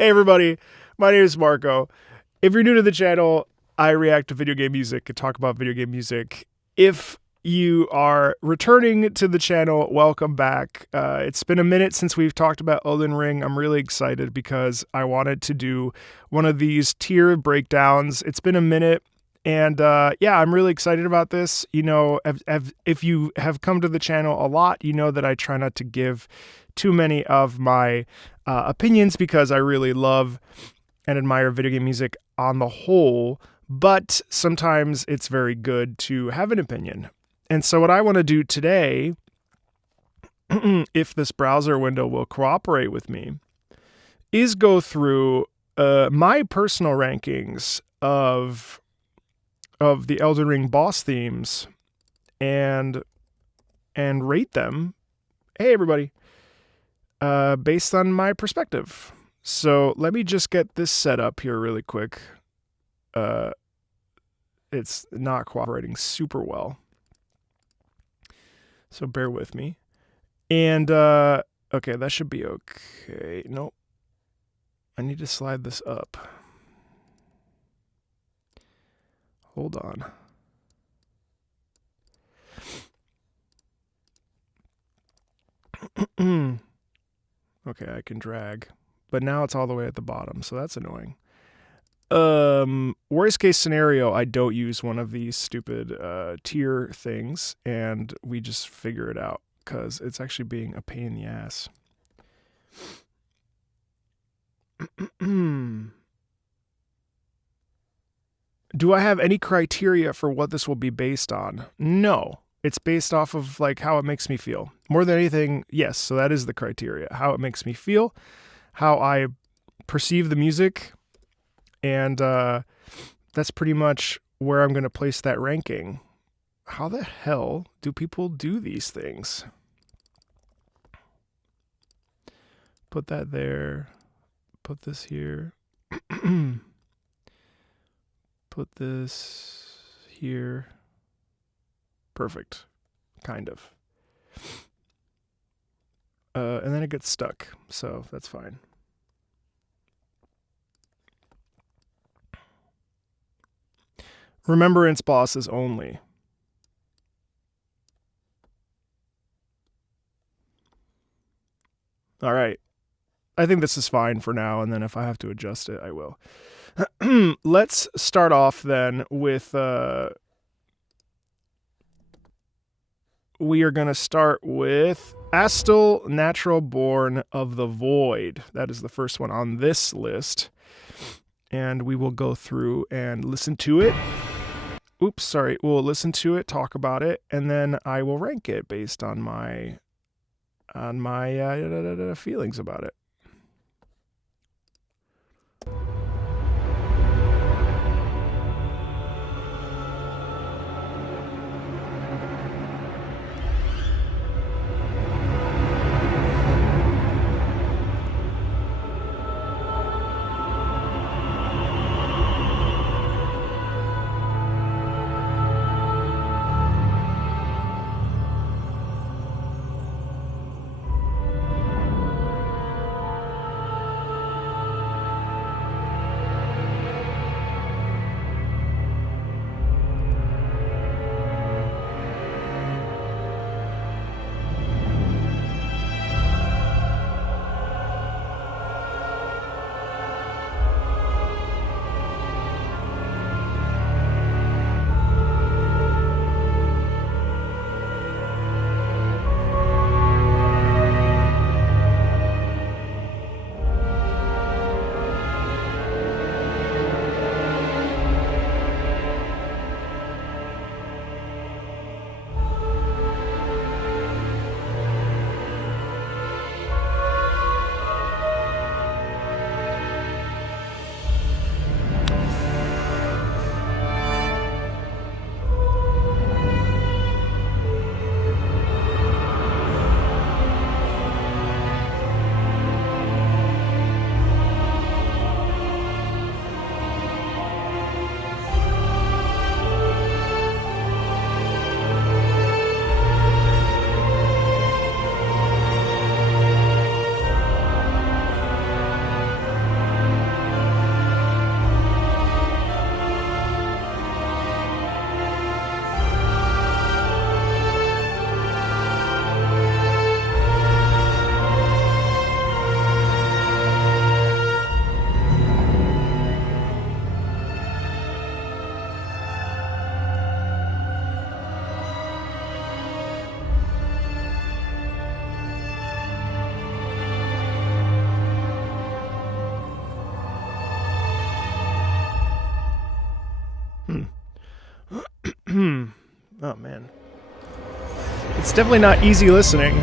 Hey everybody, my name is Marco. If you're new to the channel, I react to video game music and talk about video game music. If you are returning to the channel, welcome back. It's been a minute since we've talked about Elden Ring. I'm really excited because I wanted to do one of these tier breakdowns. It's been a minute. And yeah, I'm really excited about this. You know, if you have come to the channel a lot, you know that I try not to give too many of my opinions because I really love and admire video game music on the whole, but sometimes it's very good to have an opinion. And so what I want to do today, if this browser window will cooperate with me, is go through my personal rankings of the Elden Ring boss themes and rate them. Hey everybody. Based on my perspective. So let me just get this set up here really quick. It's not cooperating super well. So bear with me. And, okay, that should be okay. Nope. I need to slide this up. Hold on. Okay, I can drag. But now it's all the way at the bottom, so that's annoying. Worst case scenario, I don't use one of these stupid tier things, and we just figure it out, because it's actually being a pain in the ass. Do I have any criteria for what this will be based on? No. It's based off of like how it makes me feel. More than anything, yes, so that is the criteria. How it makes me feel, how I perceive the music, and that's pretty much where I'm going to place that ranking. How the hell do people do these things? Put that there. Put this here. Put this here. Perfect. Kind of. And then it gets stuck, so that's fine. Remembrance bosses only. All right. I think this is fine for now, and then if I have to adjust it, I will. Let's start off then with... we are going to start with Astel, Natural Born of the Void. That is the first one on this list. And we will go through and listen to it. Oops, sorry. We'll listen to it, talk about it, and then I will rank it based on my feelings about it. Oh, man. It's definitely not easy listening.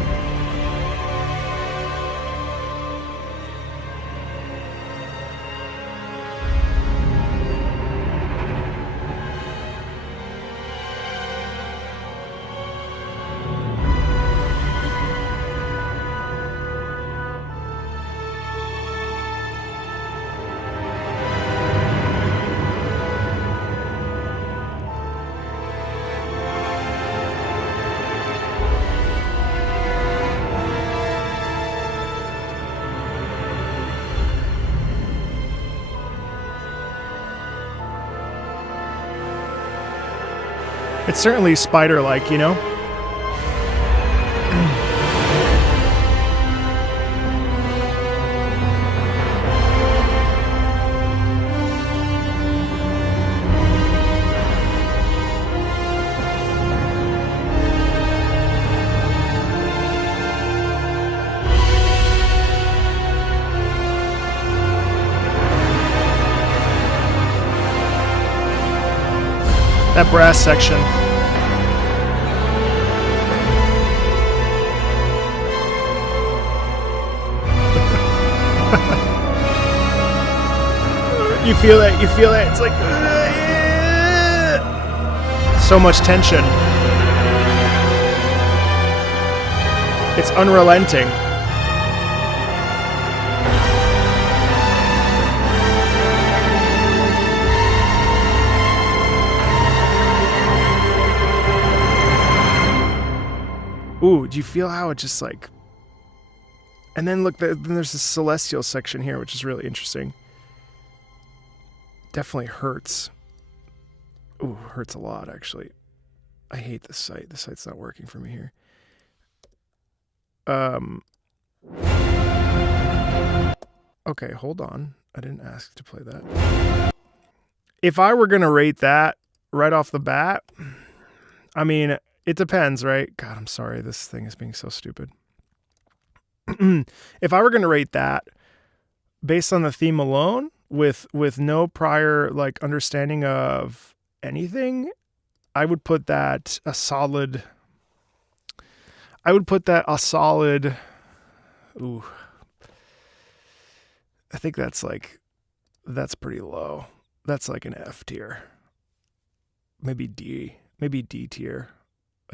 It's certainly spider-like, you know? That brass section. You feel that? You feel that? It's like so much tension. It's unrelenting. Ooh, do you feel how it just like... And then look, then there's this celestial section here, which is really interesting. Definitely hurts. Ooh, hurts a lot, actually. I hate this site. This site's not working for me here. Okay, hold on. I didn't ask to play that. If I were going to rate that right off the bat, I mean... It depends, right? God, I'm sorry. This thing is being so stupid. If I were going to rate that based on the theme alone, with no prior like understanding of anything, I would put that a solid. Ooh. I think that's pretty low. That's like an F tier. Maybe D tier.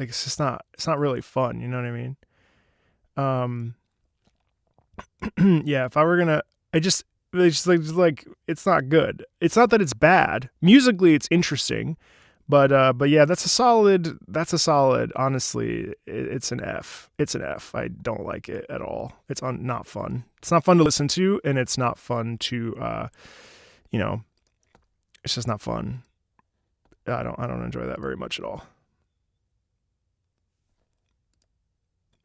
Like it's not really fun, you know what I mean? Yeah, if I were gonna, it's like it's not good. It's not that it's bad. Musically, it's interesting, but yeah, that's a solid. Honestly, it's an F. It's an F. I don't like it at all. It's not fun. It's not fun to listen to, and it's not fun to, it's just not fun. I don't enjoy that very much at all.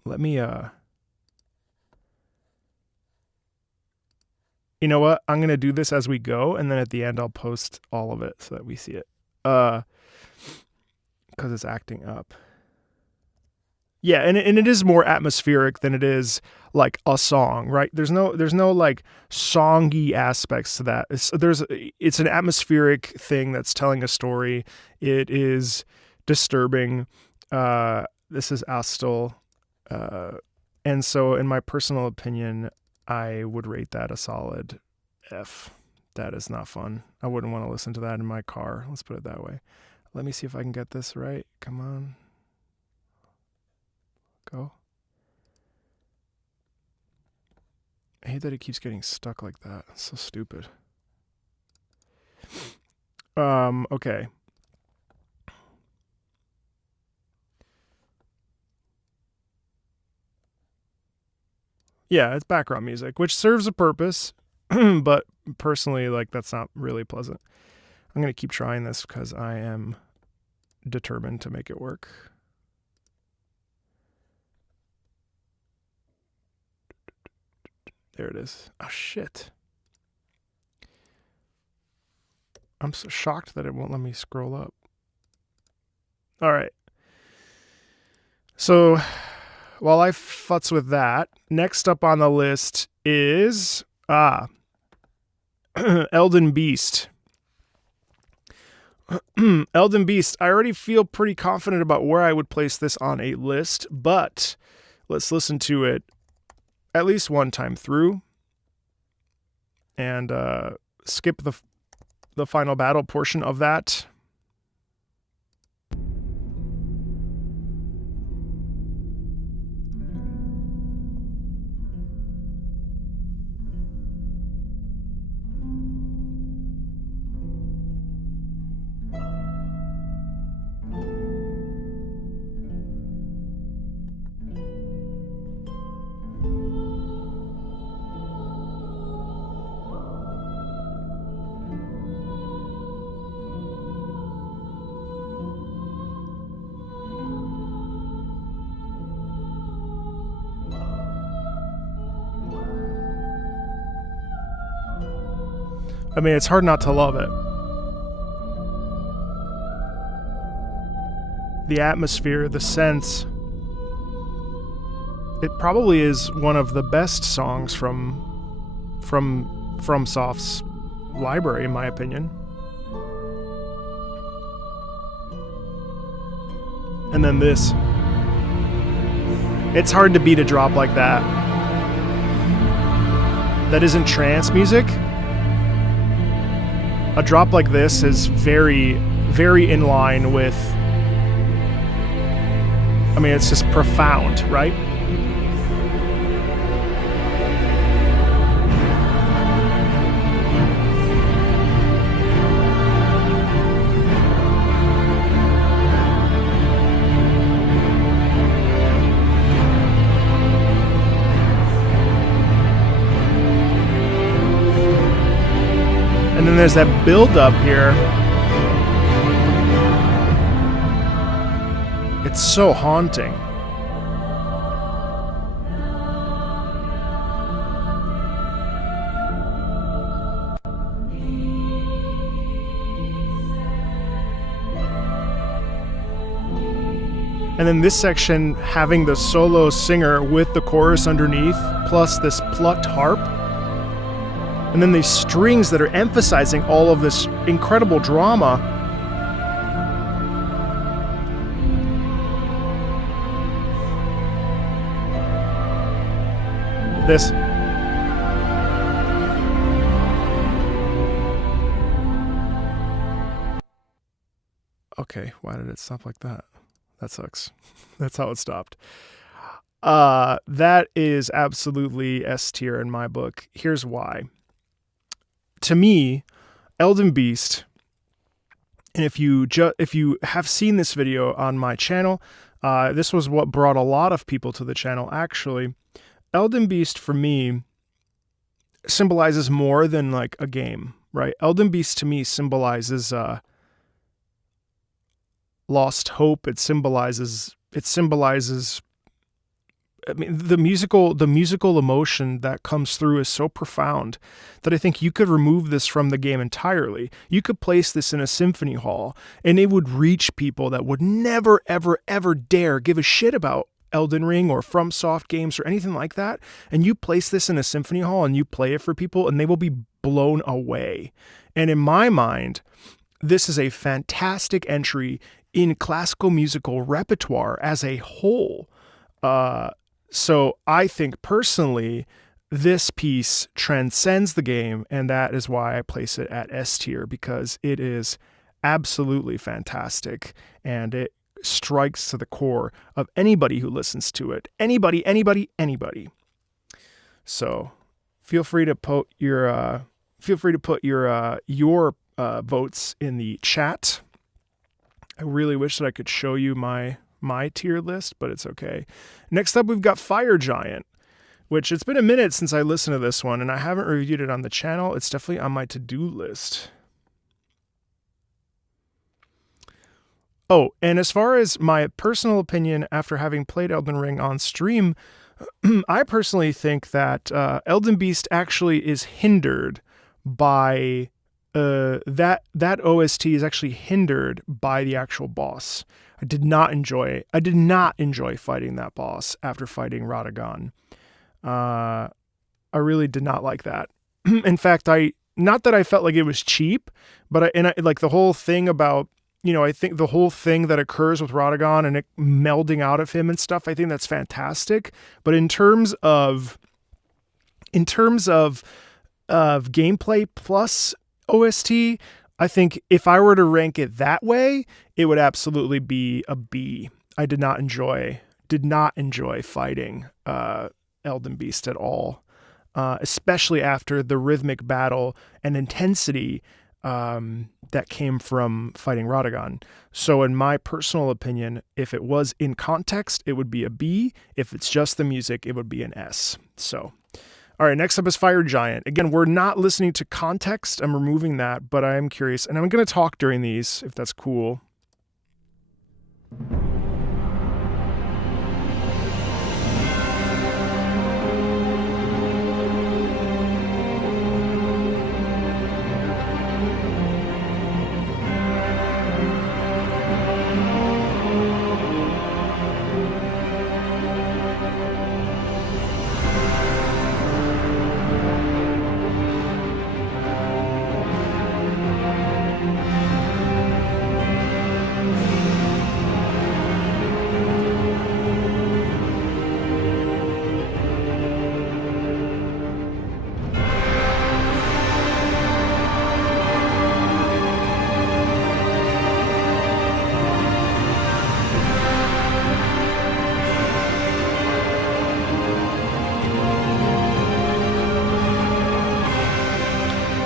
Let me, you know what? I'm going to do this as we go, and then at the end I'll post all of it so that we see it. Because it's acting up. Yeah, and it is more atmospheric than it is like a song, right? There's no like songy aspects to that. It's an atmospheric thing that's telling a story. It is disturbing. This is Astel. And so in my personal opinion, I would rate that a solid F. That is not fun. I wouldn't want to listen to that in my car. Let's put it that way. Let me see if I can get this right. Come on. Go. I hate that it keeps getting stuck like that. It's so stupid. Okay. Yeah, it's background music, which serves a purpose, but personally, like, that's not really pleasant. I'm going to keep trying this because I am determined to make it work. There it is. Oh, shit. I'm so shocked that it won't let me scroll up. All right. So while I futz with that, next up on the list is Elden Beast. Elden Beast. I already feel pretty confident about where I would place this on a list, but let's listen to it at least one time through and skip the final battle portion of that. I mean, it's hard not to love it. The atmosphere, the sense. It probably is one of the best songs from FromSoft's library, in my opinion. And then this. It's hard to beat a drop like that. That isn't trance music. A drop like this is very, very in line with... I mean, it's just profound, right? And then there's that build-up here. It's so haunting. And then this section having the solo singer with the chorus underneath, plus this plucked harp. And then these strings that are emphasizing all of this incredible drama. This. Okay, why did it stop like that? That sucks. That's how it stopped. That is absolutely S tier in my book. Here's why. To me, Elden Beast, and if you have seen this video on my channel, this was what brought a lot of people to the channel, actually. Elden Beast, for me, symbolizes more than like a game, right? Elden Beast, to me, symbolizes lost hope. It symbolizes I mean, the musical emotion that comes through is so profound that I think you could remove this from the game entirely. You could place this in a symphony hall and it would reach people that would never, ever, ever dare give a shit about Elden Ring or FromSoft games or anything like that. And you place this in a symphony hall and you play it for people and they will be blown away. And in my mind, this is a fantastic entry in classical musical repertoire as a whole. So I think personally, this piece transcends the game, and that is why I place it at S tier, because it is absolutely fantastic, and it strikes to the core of anybody who listens to it. Anybody. So feel free to put your votes in the chat. I really wish that I could show you my tier list, but it's okay. Next up, we've got Fire Giant, which it's been a minute since I listened to this one, and I haven't reviewed it on the channel. It's definitely on my to-do list. Oh, and as far as my personal opinion after having played Elden Ring on stream, I personally think that Elden Beast actually is hindered by... that OST is actually hindered by the actual boss. I did not enjoy fighting that boss after fighting Radon. I really did not like that. In fact, I not that I felt like it was cheap, but I like the whole thing about, I think the whole thing that occurs with Radon and it melding out of him and stuff, I think that's fantastic. But in terms of gameplay plus OST, I think if I were to rank it that way, it would absolutely be a B. I did not enjoy fighting Elden Beast at all, especially after the rhythmic battle and intensity that came from fighting Radon. So in my personal opinion, if it was in context, it would be a B. If it's just the music, it would be an S. So, all right, next up is Fire Giant. Again, we're not listening to context. I'm removing that, but I am curious. And I'm going to talk during these, if that's cool.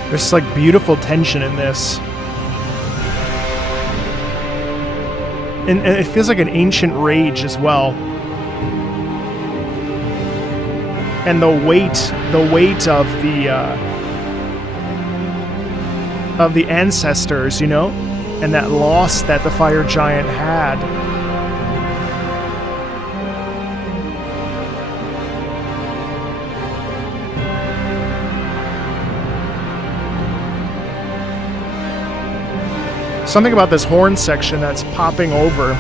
There's like beautiful tension in this. And it feels like an ancient rage as well. And the weight of the ancestors, and that loss that the Fire Giant had. Something about this horn section that's popping over.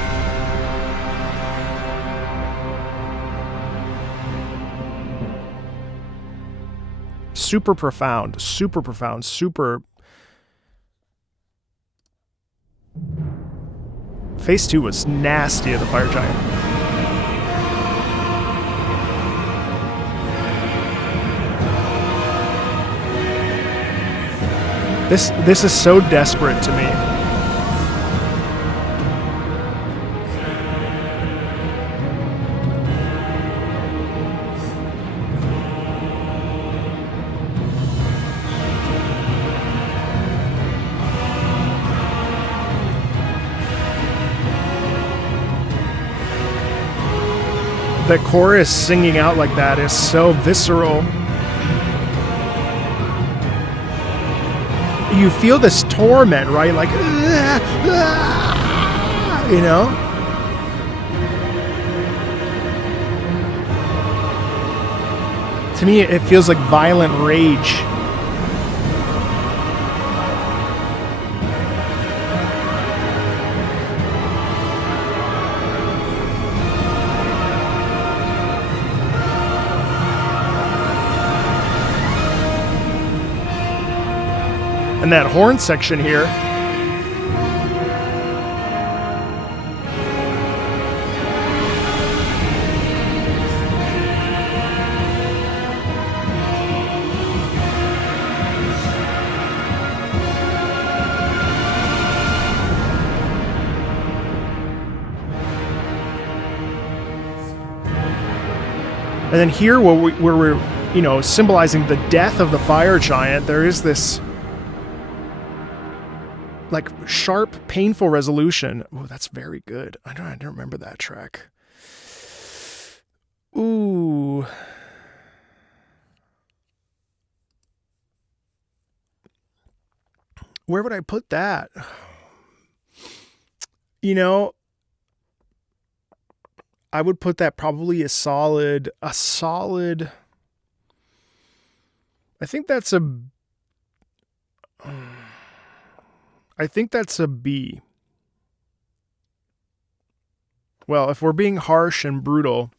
Super profound, super profound, super... Phase 2 was nasty of the Fire Giant. This is so desperate to me. The chorus singing out like that is so visceral. You feel this torment, right? Like, To me, it feels like violent rage. And that horn section here. And then here, where we're, symbolizing the death of the Fire Giant, there is this like sharp, painful resolution. Oh, that's very good. I don't remember that track. Ooh. Where would I put that? I would put that probably a solid. I think that's a B. Well, if we're being harsh and brutal,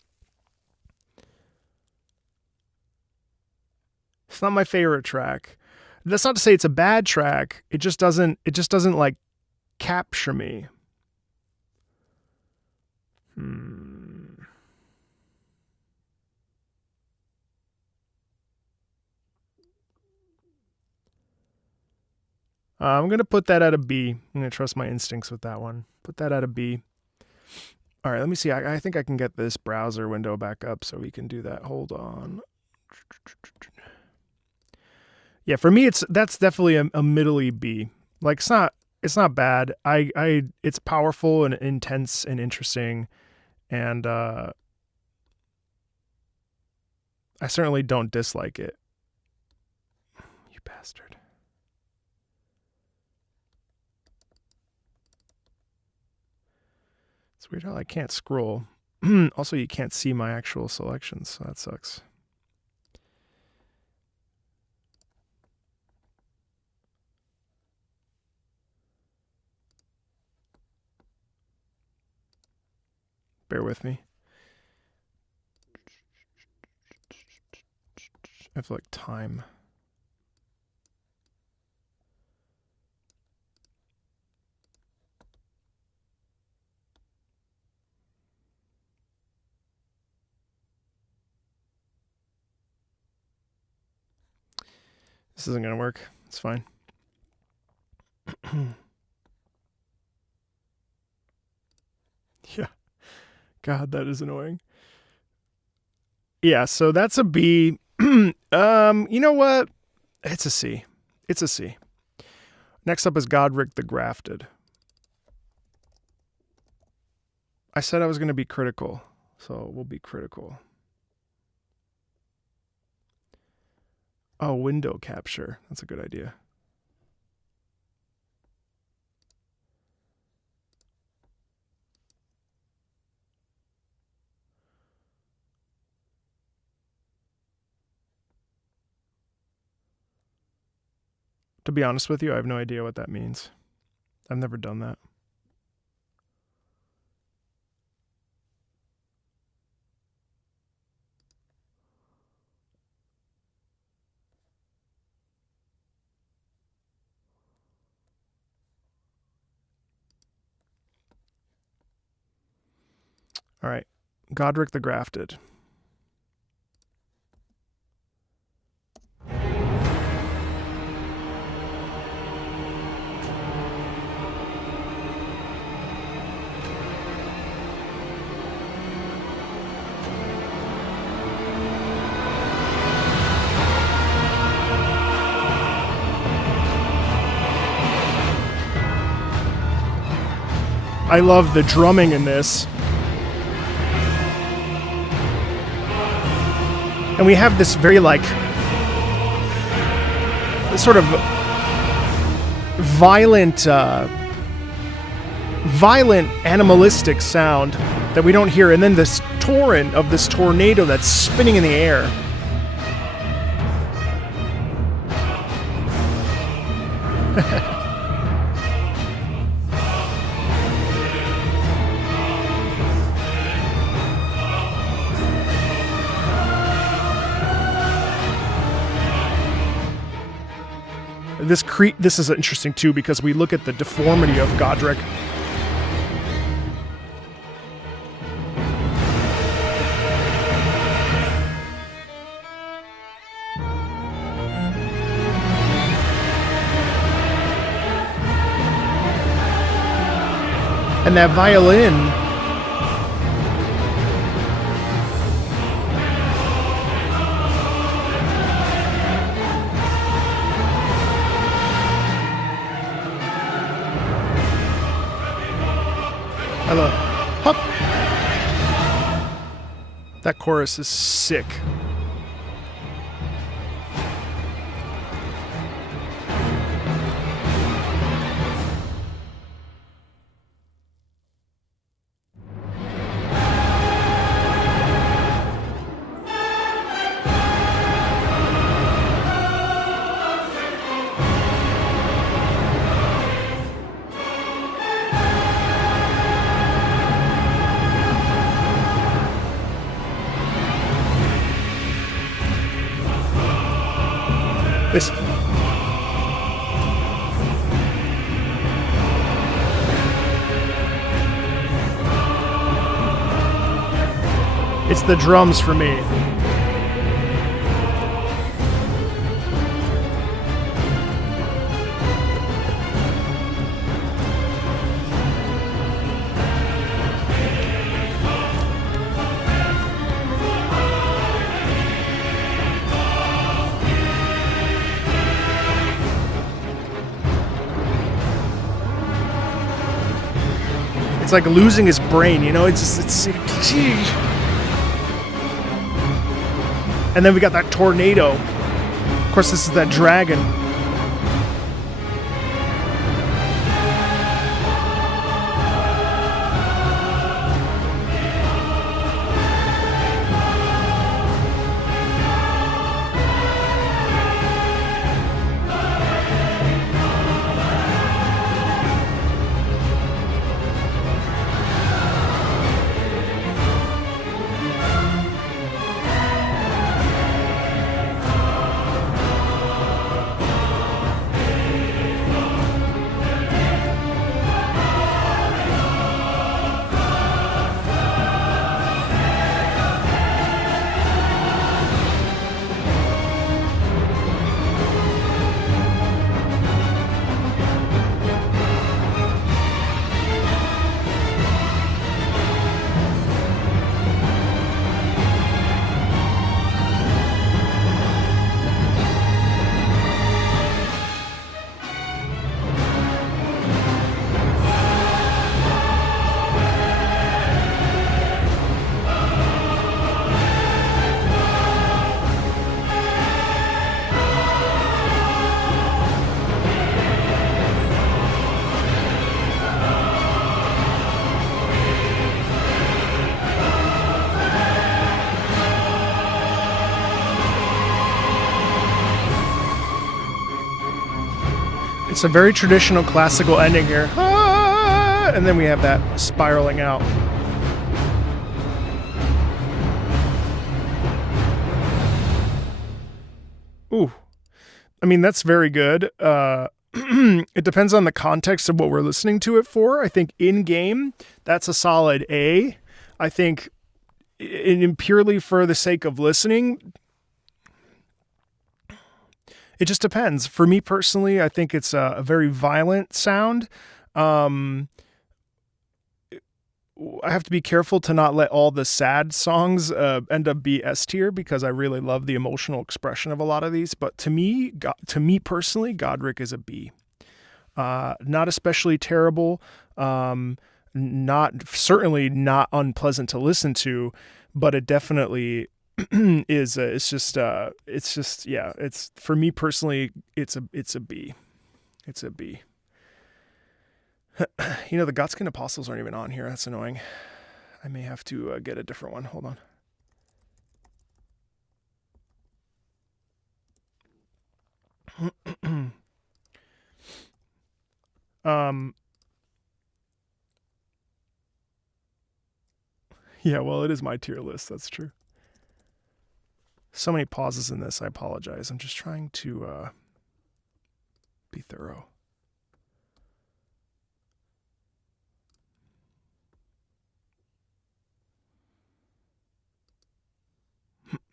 it's not my favorite track. That's not to say it's a bad track. It just doesn't like capture me. I'm going to put that at a B. I'm going to trust my instincts with that one. Put that at a B. All right, let me see. I think I can get this browser window back up so we can do that. Hold on. Yeah, for me, that's definitely a middly B. Like, it's not bad. It's powerful and intense and interesting, and I certainly don't dislike it. You bastard. It's weird how I can't scroll. Also, you can't see my actual selections, so that sucks. Bear with me. I have like time. This isn't going to work. It's fine. Yeah. God, that is annoying. Yeah, so that's a B. You know what? It's a C. It's a C. Next up is Godric the Grafted. I said I was going to be critical, so we'll be critical. Oh, window capture. That's a good idea. To be honest with you, I have no idea what that means. I've never done that. All right, Godric the Grafted. I love the drumming in this. And we have this very like sort of violent animalistic sound that we don't hear, and then this torrent of this tornado that's spinning in the air. This is interesting too because we look at the deformity of Godric. And that violin. I love Hup. That chorus is sick. It's the drums for me. It's like losing his brain, you know? It's gee. And then we got that tornado. Of course, this is that dragon. It's a very traditional classical ending here. Ah, and then we have that spiraling out. Ooh. I mean, that's very good. It depends on the context of what we're listening to it for. I think in-game, that's a solid A. I think in purely for the sake of listening, it just depends. For me personally, I think it's a very violent sound. I have to be careful to not let all the sad songs end up be S tier because I really love the emotional expression of a lot of these. But to me personally, Godric is a B. Not especially terrible. Certainly not unpleasant to listen to, but it definitely is. It's for me personally, it's a B. It's a B. You know, the Godskin Apostles aren't even on here. That's annoying. I may have to get a different one. Hold on. Yeah, well, it is my tier list. That's true. So many pauses in this. I apologize. I'm just trying to be thorough.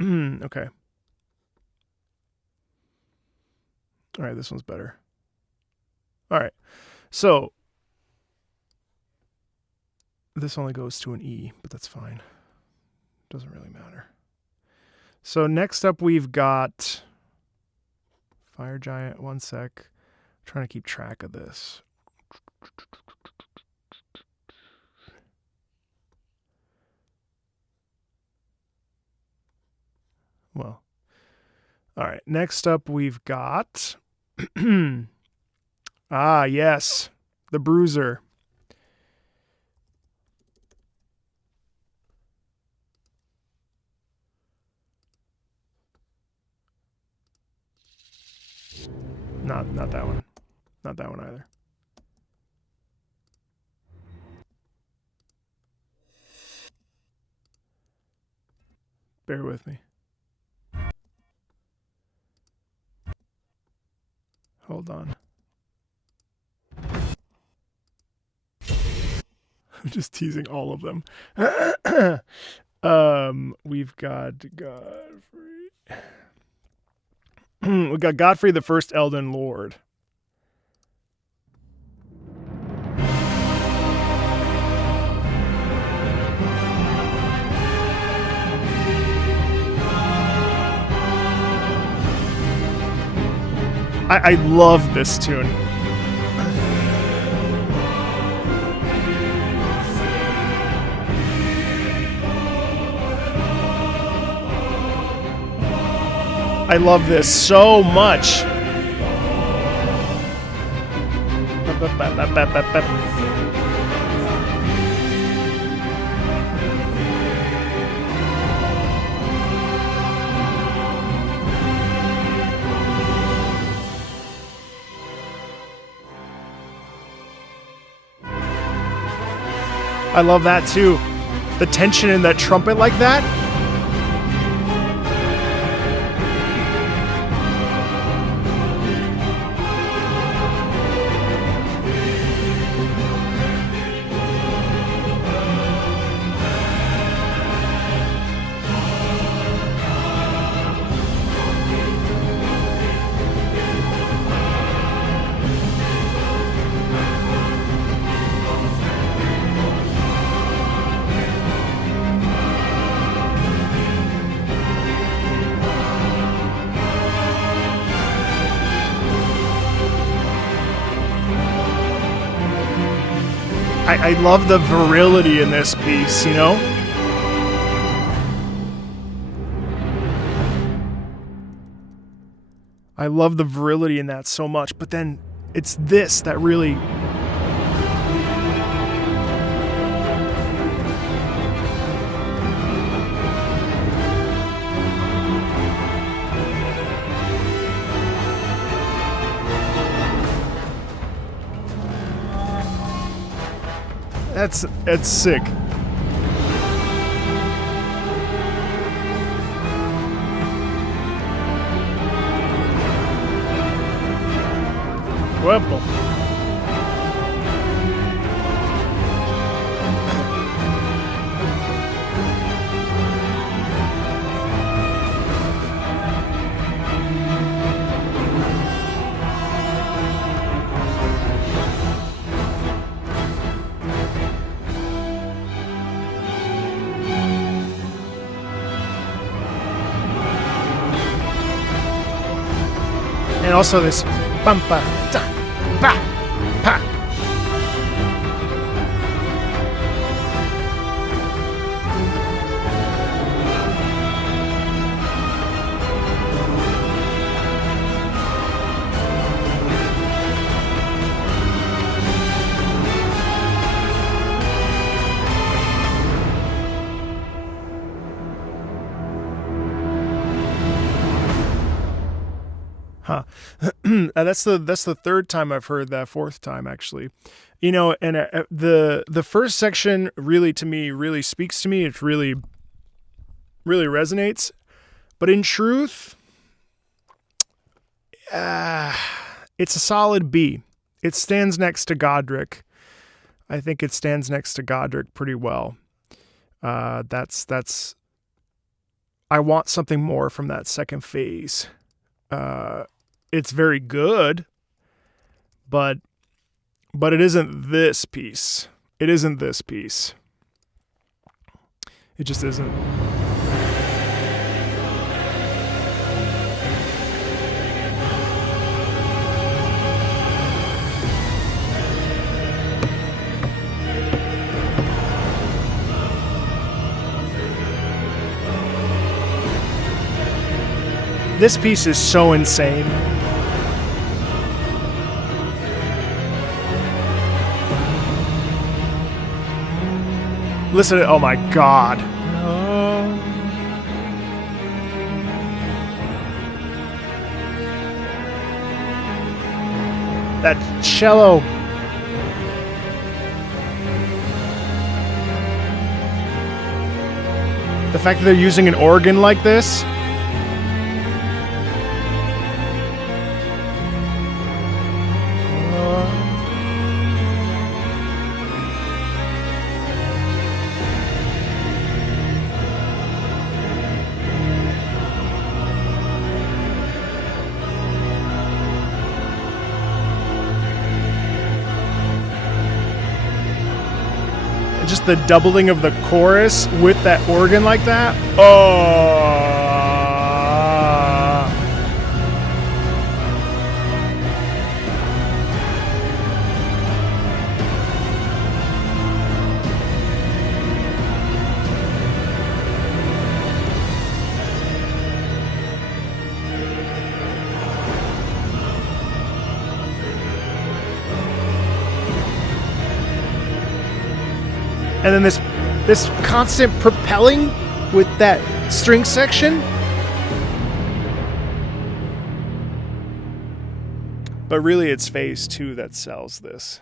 Okay. All right, this one's better. All right. So this only goes to an E, but that's fine. Doesn't really matter. So next up we've got Fire Giant. One sec. I'm trying to keep track of this. Well, all right. Next up, we've got yes, the Bruiser. Not that one. Not that one either. Bear with me. Hold on. I'm just teasing all of them. We've got Godfrey. We got Godfrey, the first Elden Lord. I love this tune. I love this so much. I love that too. The tension in that trumpet like that. I love the virility in this piece, you know? I love the virility in that so much, but then it's this that really... That's sick. Wemple. And also this bumpa ta ba pa. Huh. That's the third time I've heard that, fourth time actually. You know, and the first section really to me really speaks to me. It really resonates. But in truth, it's a solid B. It stands next to Godric. I think it stands next to Godric pretty well. That's I want something more from that second phase. It's very good, but it isn't this piece. It isn't this piece. It just isn't. This piece is so insane. Listen to, oh my God. That cello. The fact that they're using an organ like this. just the doubling of the chorus with that organ like that. Oh. And then this constant propelling with that string section. But really it's phase 2 that sells this.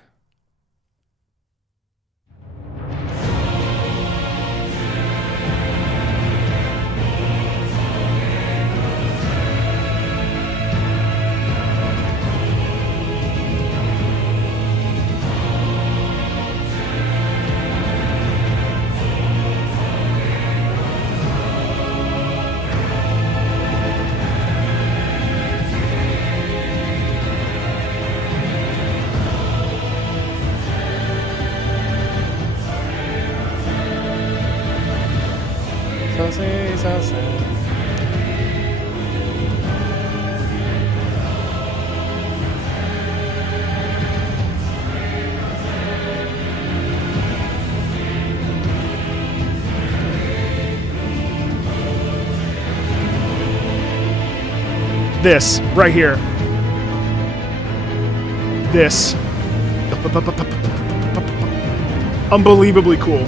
This right here. This. Unbelievably cool.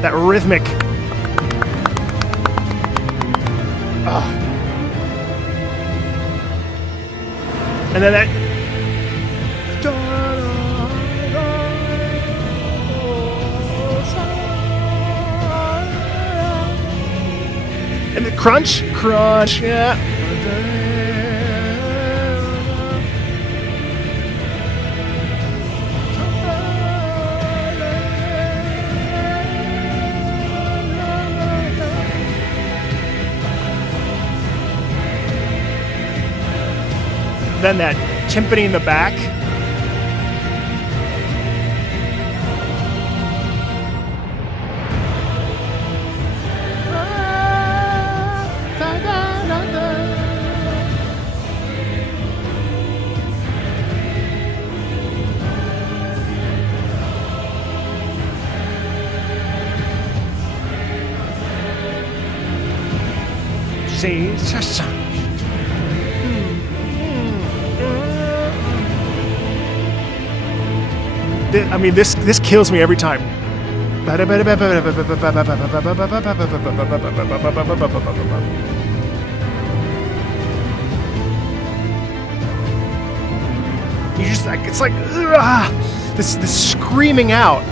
That rhythmic. And then that. And the crunch, yeah. Then that timpani in the back. I mean, this kills me every time. You just like it's like this screaming out.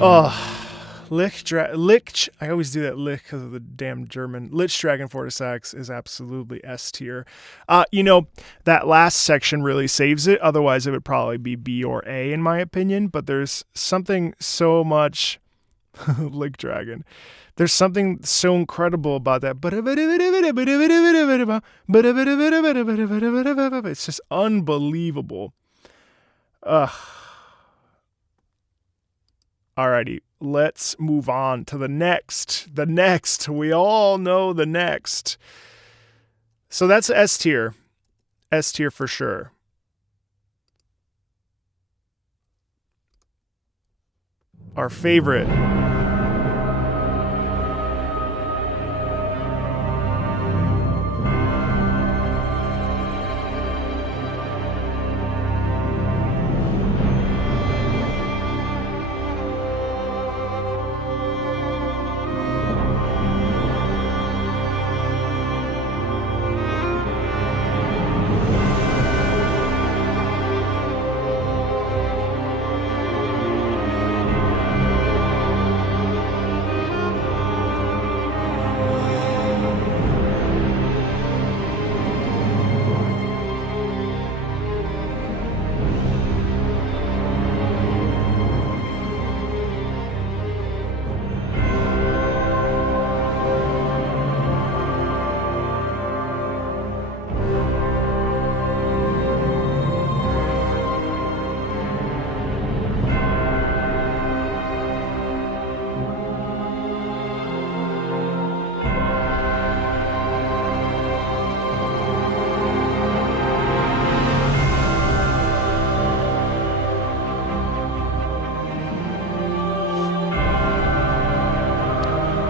Oh, Lich. I always do that Lich because of the damn German. Lich Dragon Fortisax is absolutely S tier. You know, that last section really saves it. Otherwise, it would probably be B or A in my opinion. But there's something so much Lich Dragon. There's something so incredible about that. It's just unbelievable. Alrighty, let's move on to the next. The next. We all know the next. So that's S tier. S tier for sure. Our favorite.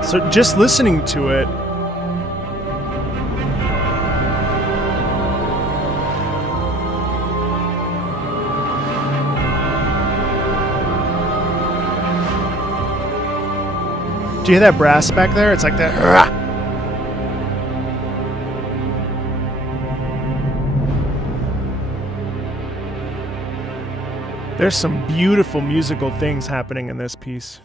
So just listening to it, do you hear that brass back there? It's like that. Rah! There's some beautiful musical things happening in this piece.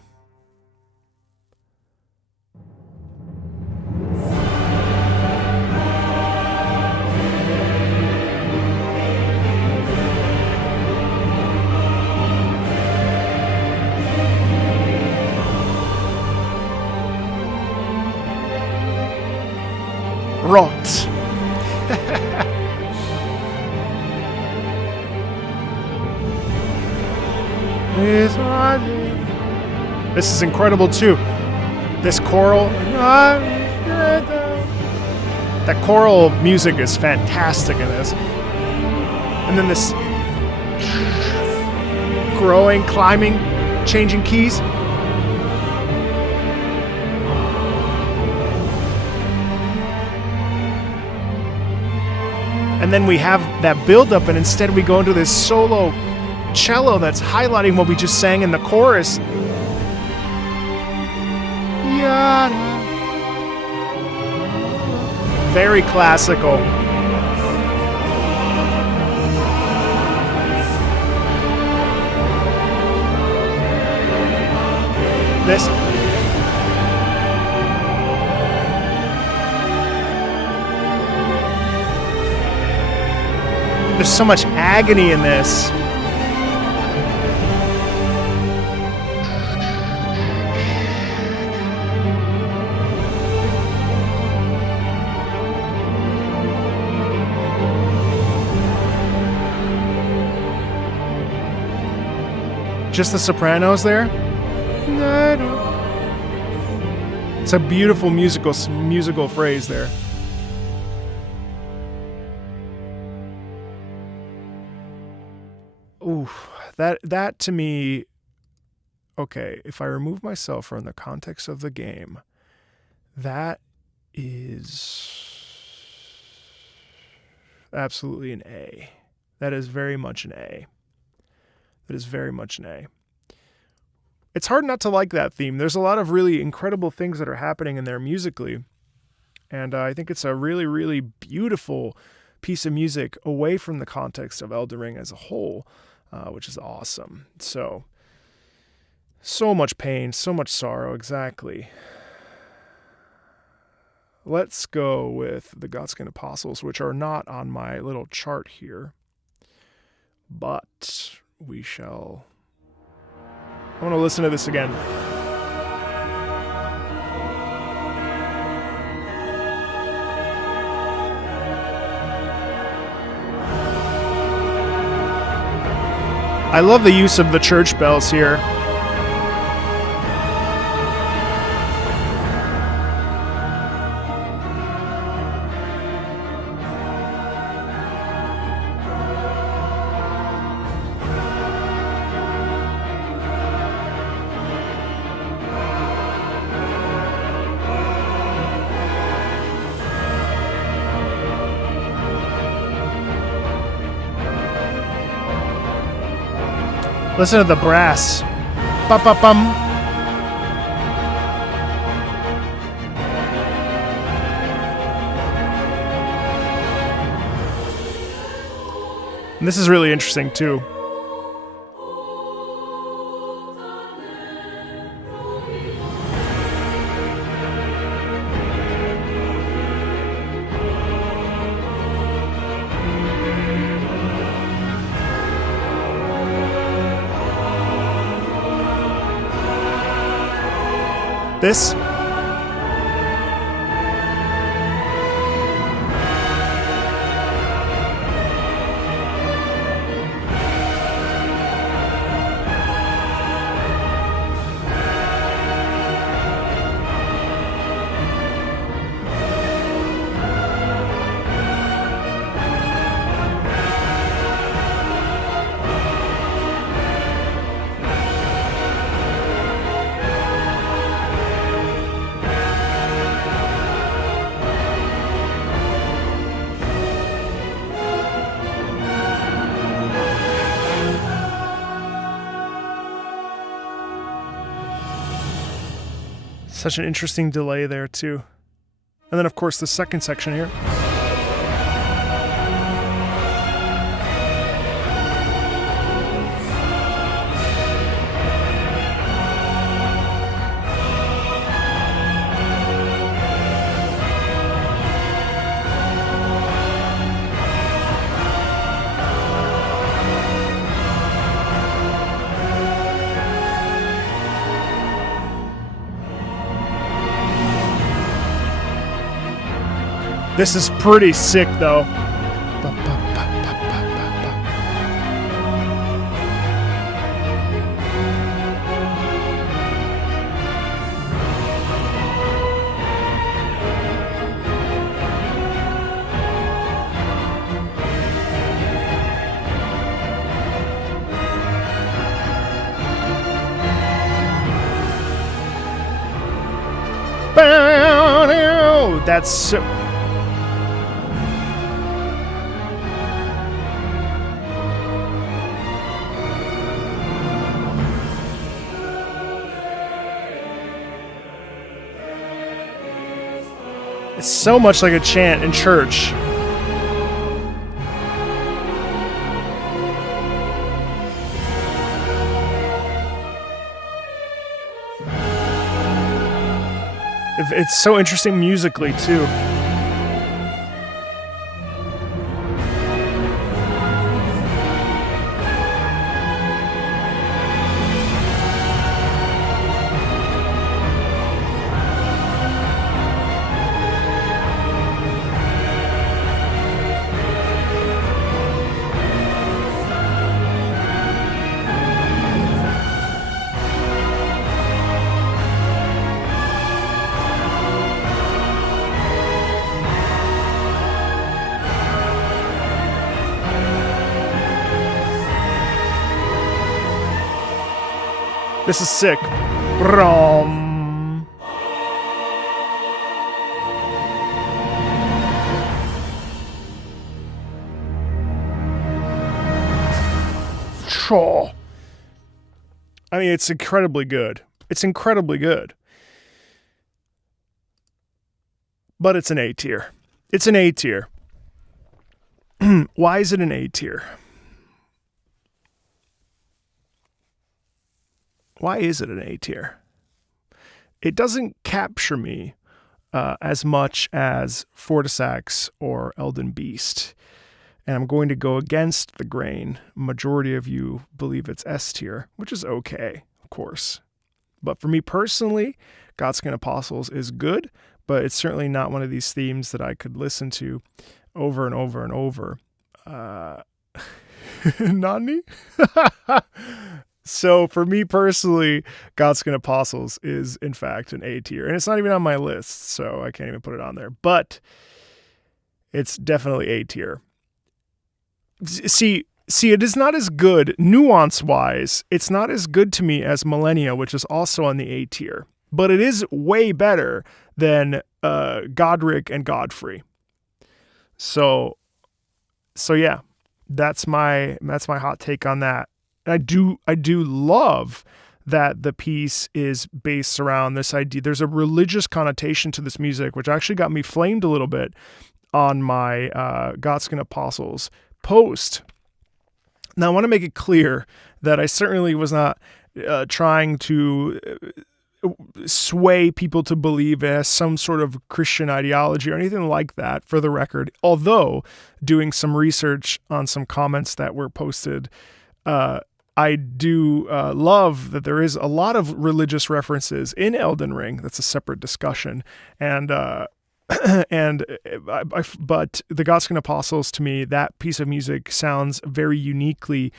Rot. This is incredible too. This choral. That choral music is fantastic in this. And then this growing, climbing, changing keys. And then we have that build-up, and instead we go into this solo cello that's highlighting what we just sang in the chorus. Very classical. This. There's so much agony in this. Just the sopranos there. It's a beautiful musical phrase there. Ooh, that to me, okay, if I remove myself from the context of the game, that is absolutely an A. That is very much an A. That is very much an A. It's hard not to like that theme. There's a lot of really incredible things that are happening in there musically. And I think it's a really, really beautiful piece of music away from the context of Elden Ring as a whole, which is awesome. So much pain, so much sorrow, exactly. Let's go with the Godskin Apostles, which are not on my little chart here. But we shall... I want to listen to this again. I love the use of the church bells here. Listen to the brass. Ba-ba-bum. And this is really interesting too. This. Such an interesting delay there too. And then of course the second section here. This is pretty sick, though. That's so... It's so much like a chant in church. It's so interesting musically, too. This is sick. Brom. Sure. I mean, it's incredibly good. It's incredibly good. But it's an A tier. It's an A tier. Why is it an A tier? Why is it an A tier? It doesn't capture me as much as Fortisax or Elden Beast. And I'm going to go against the grain. Majority of you believe it's S tier, which is okay, of course. But for me personally, Godskin Apostles is good, but it's certainly not one of these themes that I could listen to over and over and over. Nani? So for me personally, Godskin Apostles is in fact an A tier. And it's not even on my list, so I can't even put it on there. But it's definitely A tier. See, it is not as good, nuance-wise, it's not as good to me as Millennia, which is also on the A tier. But it is way better than Godric and Godfrey. So yeah, that's my hot take on that. I do love that the piece is based around this idea. There's a religious connotation to this music, which actually got me flamed a little bit on my Godskin Apostles post. Now, I want to make it clear that I certainly was not trying to sway people to believe it has some sort of Christian ideology or anything like that, for the record. Although, doing some research on some comments that were posted, I do love that there is a lot of religious references in Elden Ring. That's a separate discussion. And but the Godskin Apostles, to me, that piece of music sounds very uniquely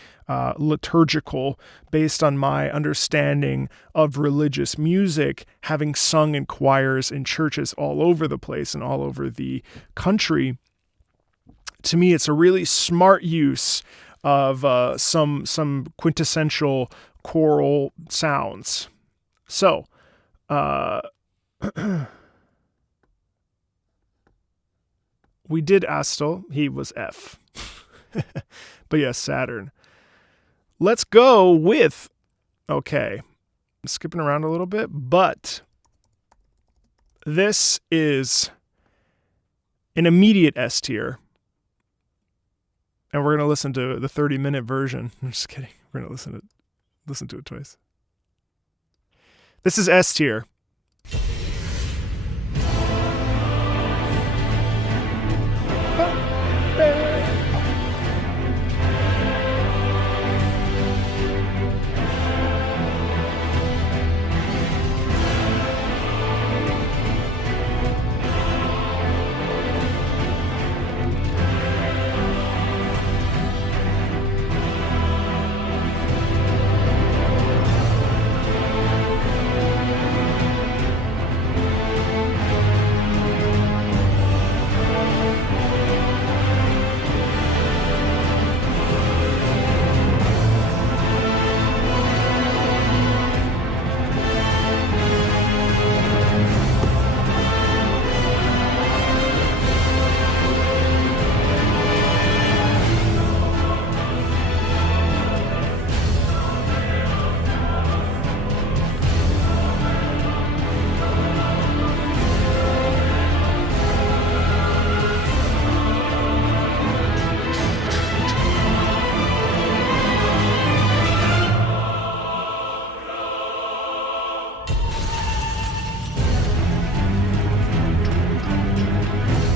liturgical based on my understanding of religious music, having sung in choirs in churches all over the place and all over the country. To me, it's a really smart use of some quintessential choral sounds. So, we did Astel. He was F. But yes, Saturn. Let's go with... Okay. I'm skipping around a little bit, but This is an immediate S tier. And we're going to listen to the 30-minute version. I'm just kidding. We're going to listen to it twice. This is S tier.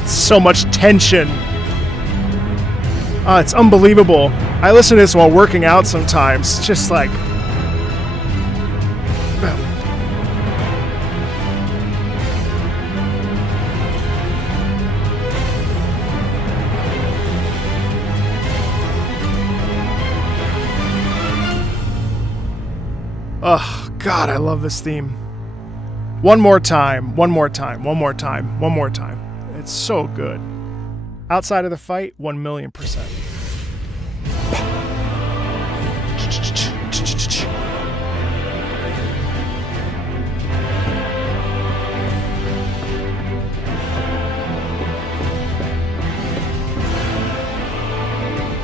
So much tension. It's unbelievable. I listen to this while working out sometimes. Just like... Oh, God, I love this theme. One more time, one more time, one more time, one more time. It's so good. Outside of the fight, 1,000,000%.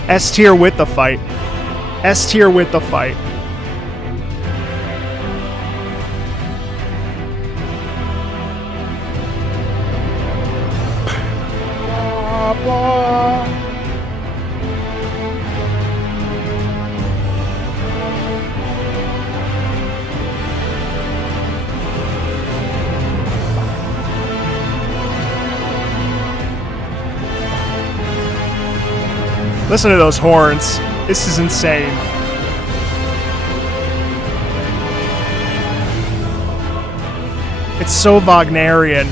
S tier with the fight. S tier with the fight. Listen to those horns. This is insane. It's so Wagnerian.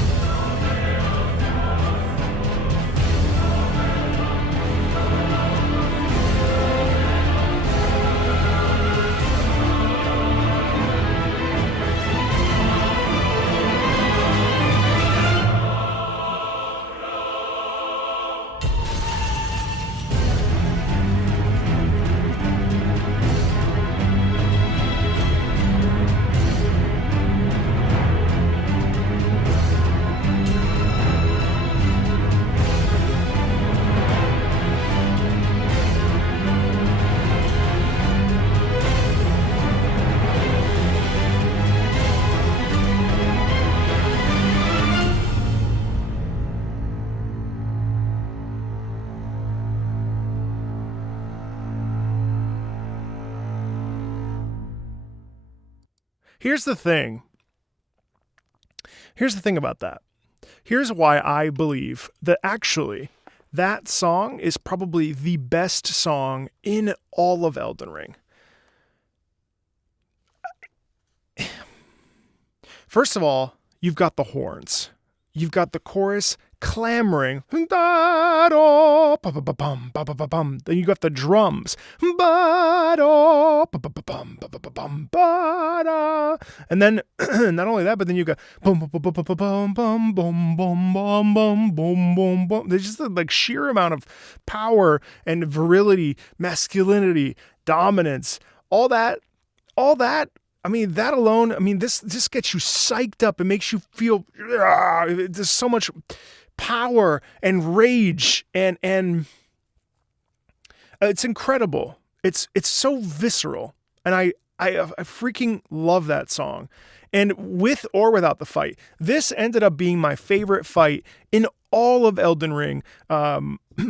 Here's the thing. Here's the thing about that. Here's why I believe that actually that song is probably the best song in all of Elden Ring. First of all, you've got the horns. You've got the chorus clamoring. Then you got the drums. And then not only that, but then you got boom boom boom boom boom boom boom boom boom boom boom boom. There's just like sheer amount of power and virility, masculinity, dominance, all that. I mean, that alone, I mean, this gets you psyched up. It makes you feel, there's so much power and rage and it's incredible. It's so visceral. And I freaking love that song. And with or without the fight, this ended up being my favorite fight in all of Elden Ring,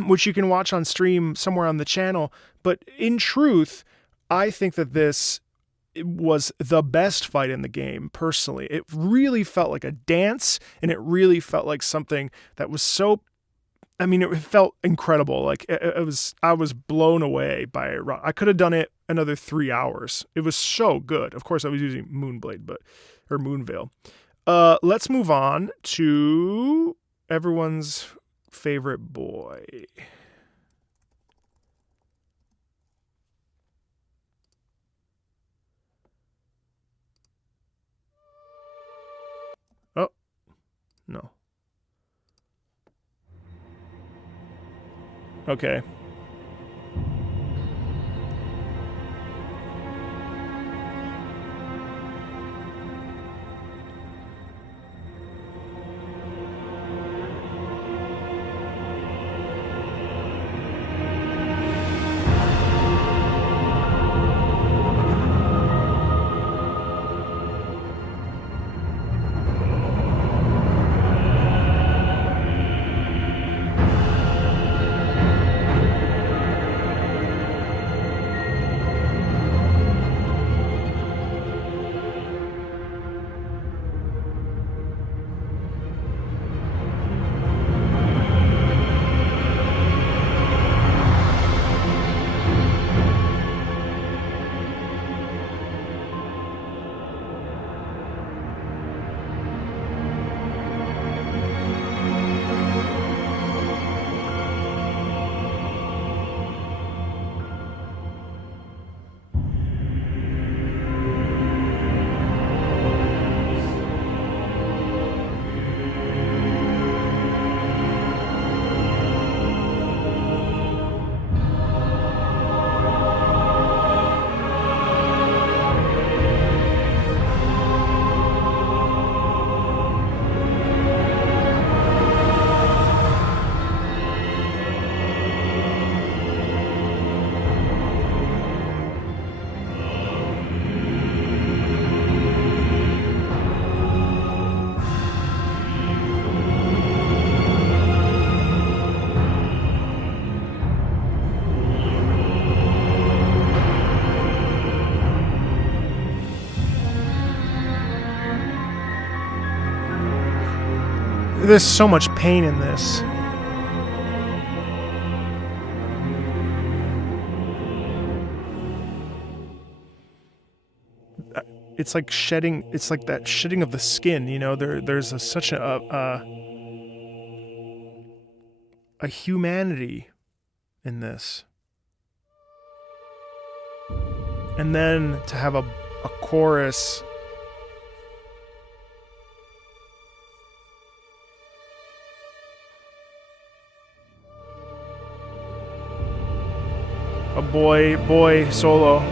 which you can watch on stream somewhere on the channel. But in truth, I think that this was the best fight in the game, personally. It really felt like a dance, and it really felt like something that was so... I mean, it felt incredible. Like I was blown away by it. I could have done it another 3 hours. It was so good. Of course, I was using Moonblade, or Moonveil. Let's move on to everyone's favorite boy. Oh, no. Okay. There's so much pain in this. It's like shedding. It's like that shedding of the skin. You know, there's such a humanity in this. And then to have a chorus. A boy solo.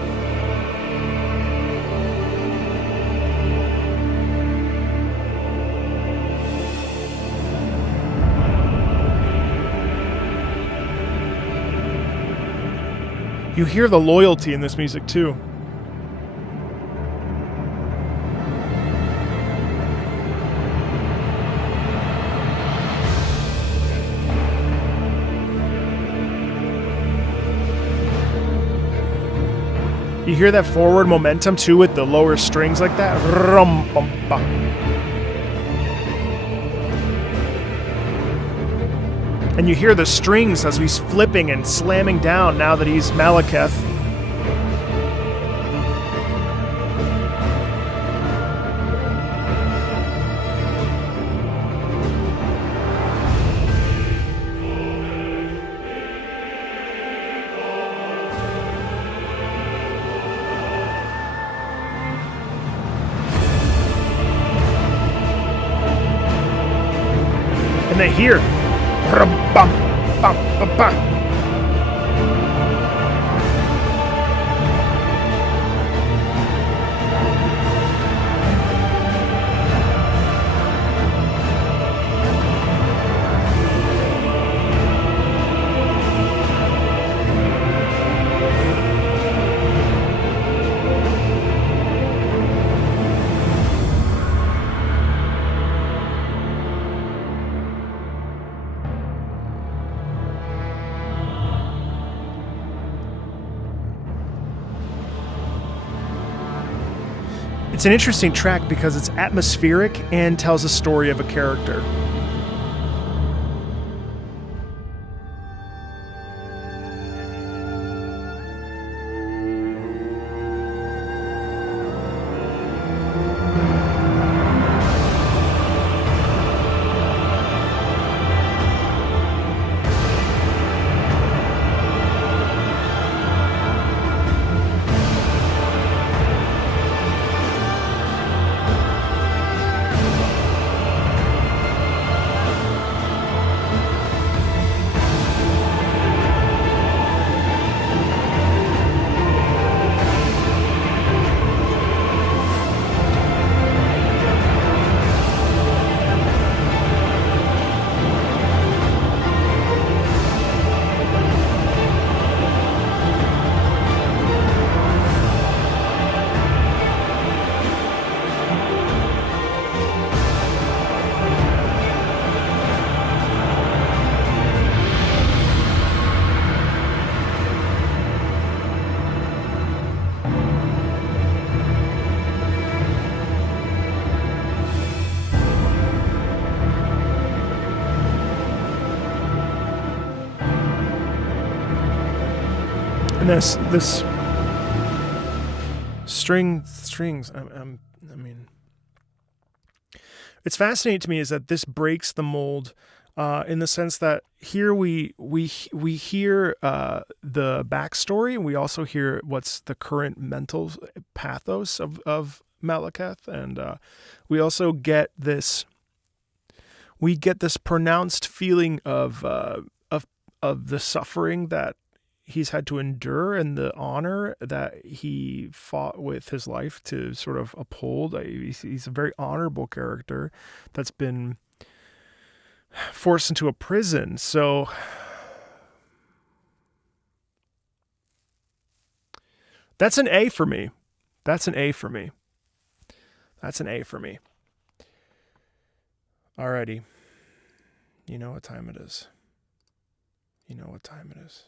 You hear the loyalty in this music too. You hear that forward momentum too with the lower strings like that? And you hear the strings as he's flipping and slamming down now that he's Malekith. And they hear. It's an interesting track because it's atmospheric and tells a story of a character. And this strings. I mean, it's fascinating to me is that this breaks the mold, in the sense that here we hear the backstory, and we also hear what's the current mental pathos of Malekith, and we also get this pronounced feeling of the suffering that he's had to endure and the honor that he fought with his life to sort of uphold. He's a very honorable character that's been forced into a prison. So that's an A for me. That's an A for me. That's an A for me. Alrighty. You know what time it is. You know what time it is.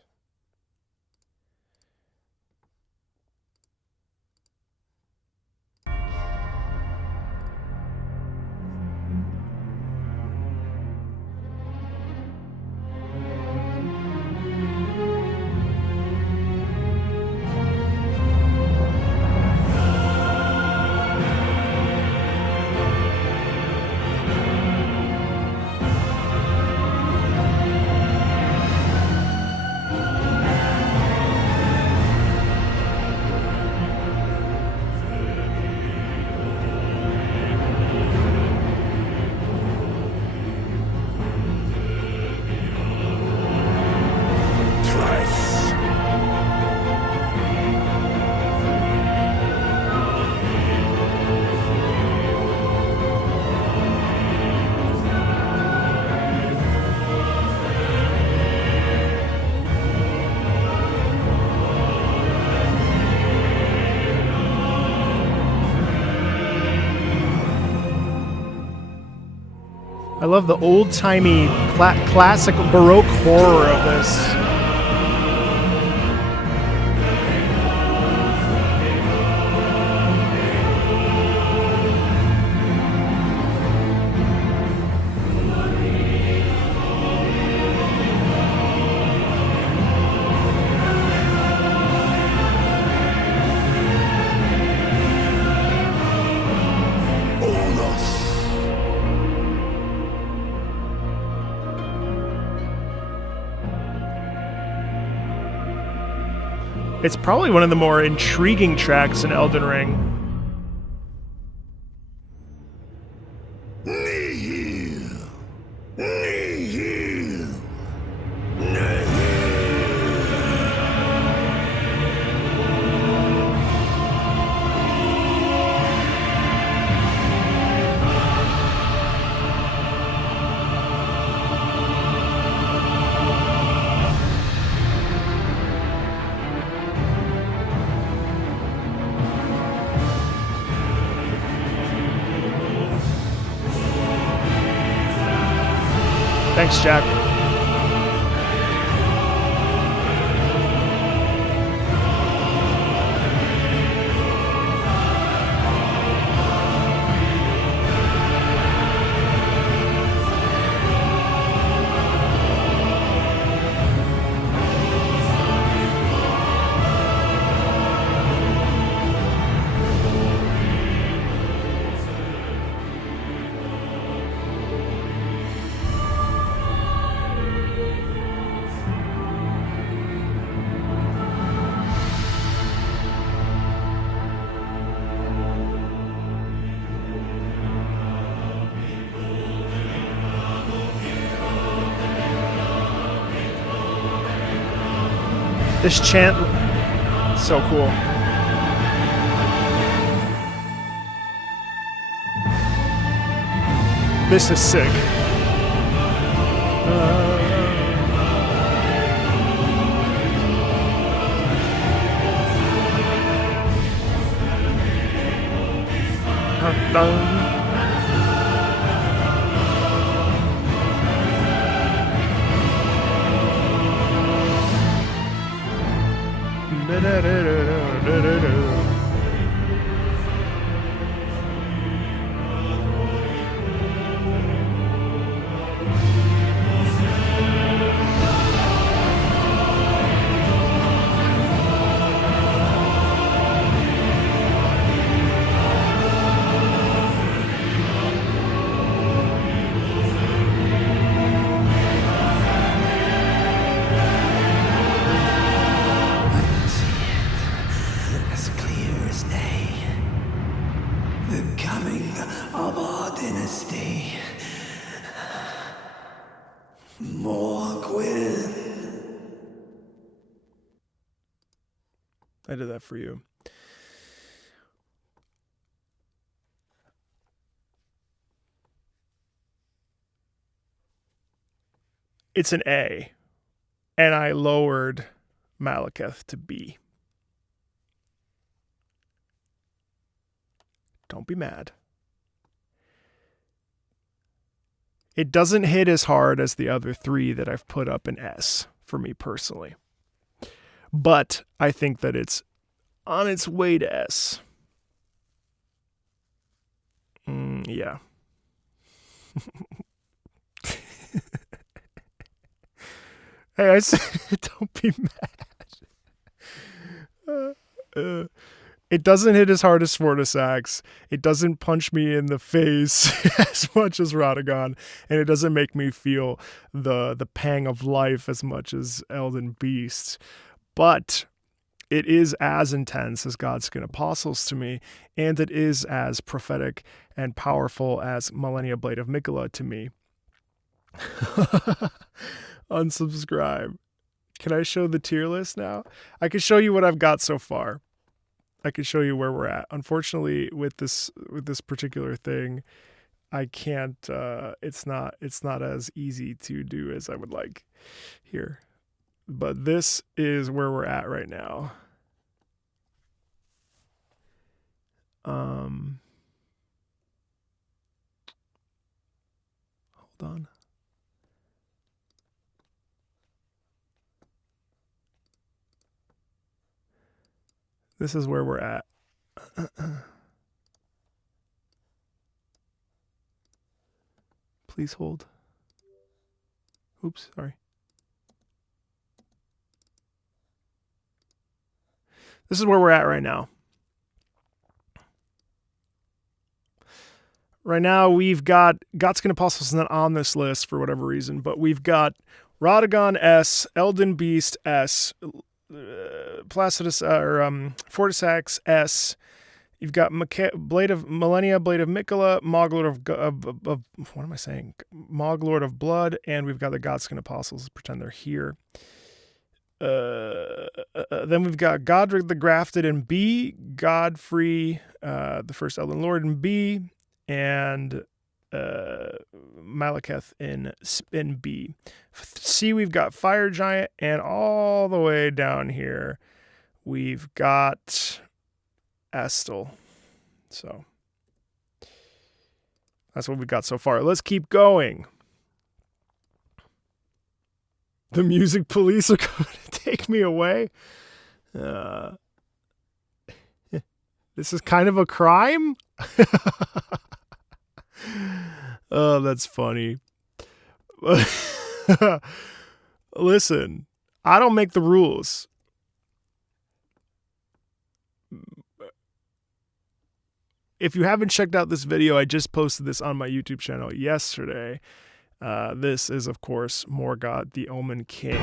I love the old-timey, classic Baroque horror of this. It's probably one of the more intriguing tracks in Elden Ring. Thanks, Jack. This chant, so cool. This is sick. I did that for you. It's an A, and I lowered Malekith to B. Don't be mad. It doesn't hit as hard as the other three that I've put up in S for me personally. But I think that it's on its way to S. Yeah. Hey, I said don't be mad. It doesn't hit as hard as Svortisax. It doesn't punch me in the face as much as Radon, and it doesn't make me feel the pang of life as much as Elden Beast. But it is as intense as Godskin Apostles to me, and it is as prophetic and powerful as Millennia Blade of Mikola to me. Unsubscribe. Can I show the tier list now? I can show you what I've got so far. I can show you where we're at. Unfortunately, with this particular thing, I can't. It's not as easy to do as I would like here. But this is where we're at right now. Hold on. This is where we're at. Please hold. Oops, sorry. This is where we're at right now. Right now, we've got Godskin Apostles not on this list for whatever reason, but we've got Radon S, Elden Beast S, Placidus Fortisax S. You've got Millennia Blade of Mikola, Moglord of what am I saying? Moglord of Blood, and we've got the Godskin Apostles. Let's pretend they're here. Then we've got Godric the Grafted in B, Godfrey, the first Elden Lord in B, and Malekith in B. C, we've got Fire Giant, and all the way down here, we've got Astel. So that's what we've got so far. Let's keep going. The music police are going to take me away. This is kind of a crime. Oh, that's funny. Listen, I don't make the rules. If you haven't checked out this video, I just posted this on my YouTube channel yesterday. This is, of course, Morgoth, the Omen King.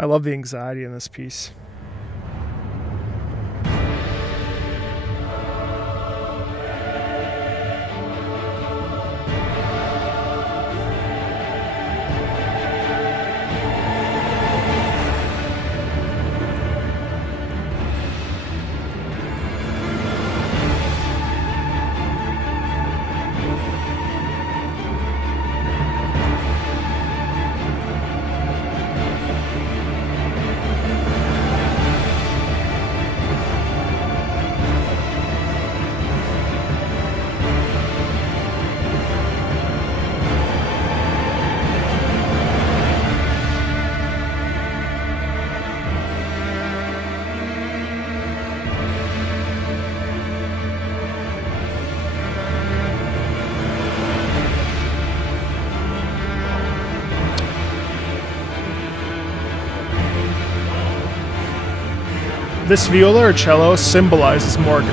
I love the anxiety in this piece. This viola or cello symbolizes Margot.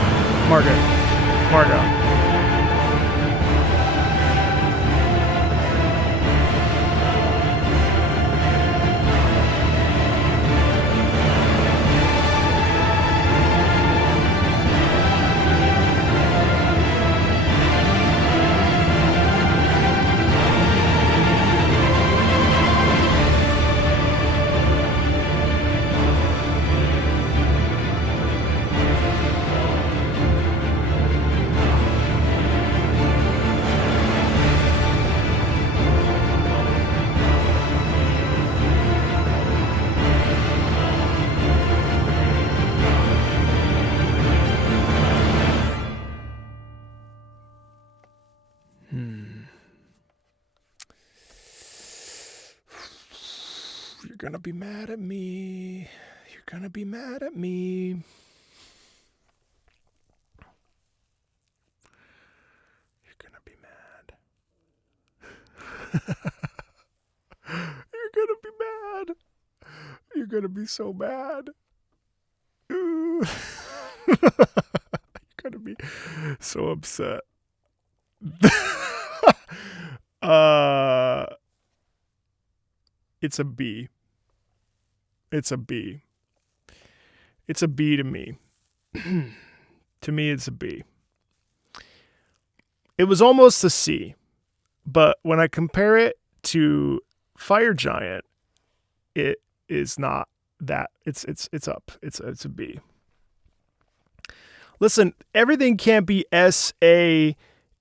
You're gonna be mad at me. You're gonna be mad at me. You're gonna be mad. You're gonna be mad. You're gonna be so mad. Ooh. You're gonna be so upset. It's a B. It's a B. It's a B to me. To me, it's a B. It was almost a C, but when I compare it to Fire Giant, it is not that. It's up. It's a B. Listen, everything can't be S, A,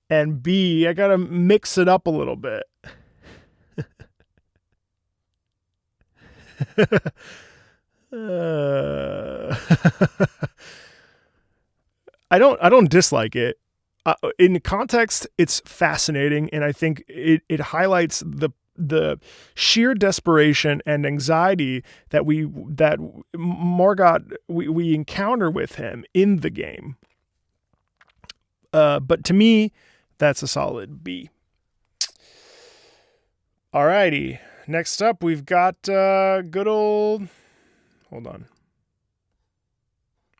and B. I gotta mix it up a little bit. I don't dislike it. In context, it's fascinating, and I think it highlights the sheer desperation and anxiety that Margot we encounter with him in the game. But to me, that's a solid B. Alrighty, Next up, we've got good old... Hold on.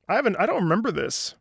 I don't remember this.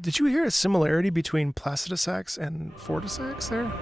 Did you hear a similarity between Placidusax and Fortisax there?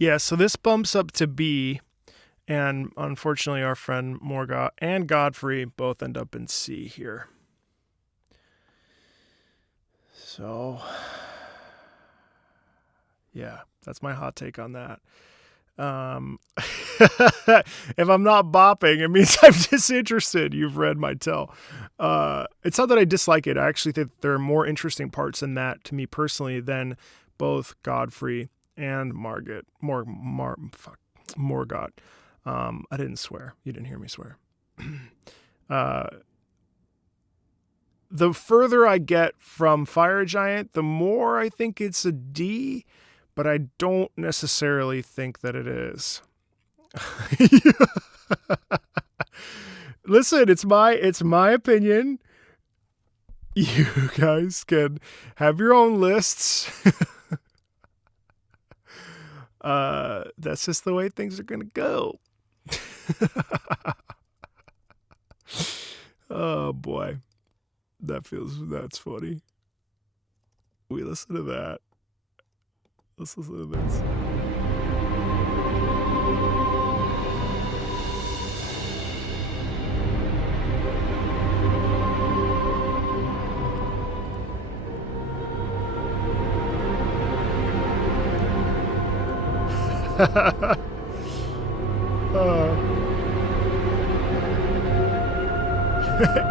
Yeah, so this bumps up to B, and unfortunately our friend Morgoth and Godfrey both end up in C here. So, yeah, that's my hot take on that. If I'm not bopping, it means I'm disinterested. You've read my tell. It's not that I dislike it. I actually think there are more interesting parts in that to me personally than both Godfrey and Morgoth. I didn't swear. You didn't hear me swear. The further I get from Fire Giant, the more I think it's a D, but I don't necessarily think that it is. Listen, it's my opinion. You guys can have your own lists. That's just the way things are gonna go. Oh boy. That's funny. We listen to that. Let's listen to this.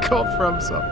Call from some.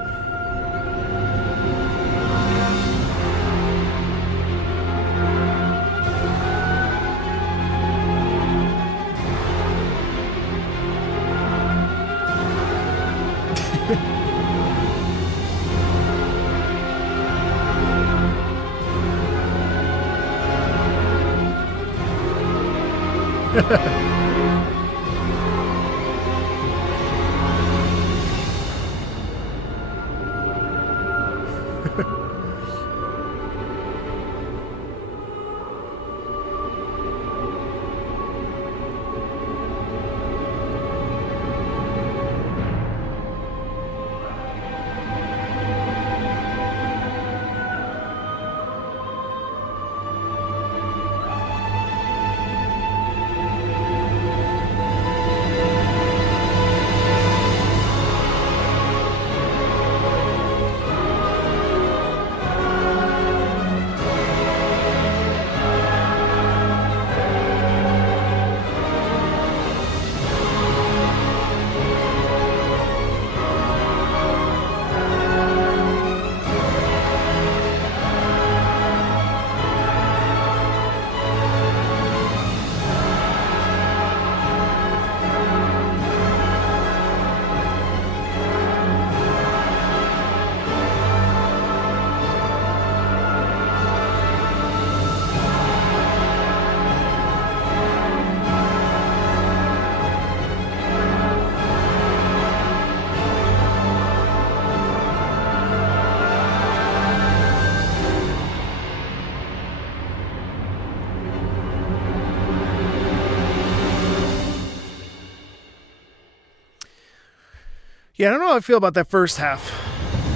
Yeah, I don't know how I feel about that first half,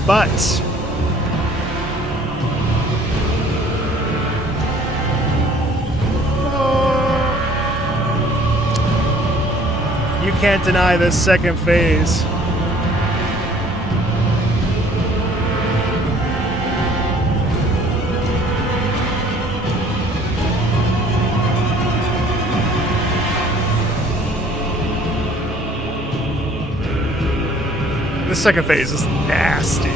but you can't deny this second phase. The second phase is nasty.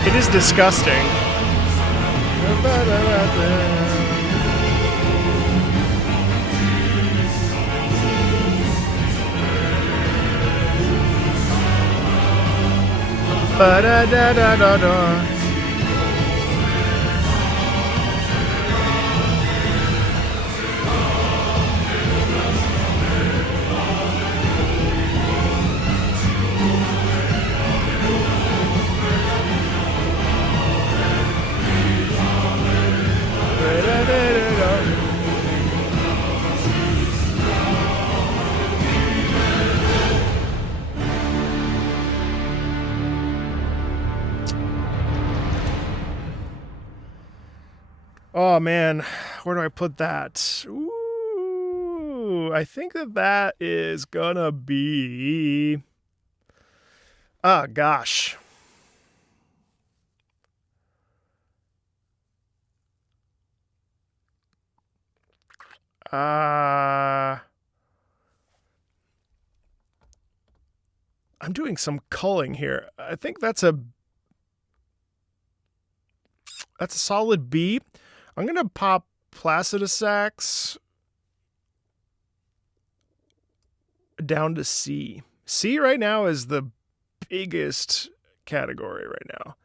It is disgusting. Ba-da-da-da-da-da. Oh man, where do I put that? Ooh, I think that is gonna be. Oh gosh. I'm I'm doing some culling here. I think that's a solid B. I'm going to pop Placidus Sax down to C. C right now is the biggest category right now.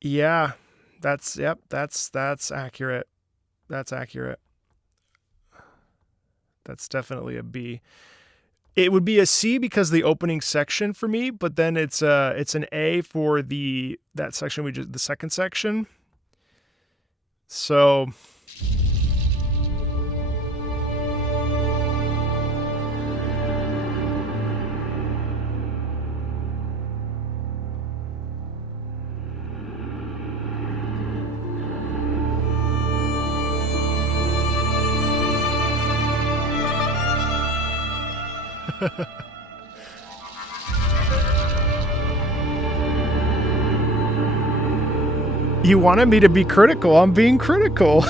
Yeah, that's accurate. That's accurate. That's definitely a B. It would be a C because the opening section for me, but then it's an A for that section the second section. So you wanted me to be critical. I'm being critical.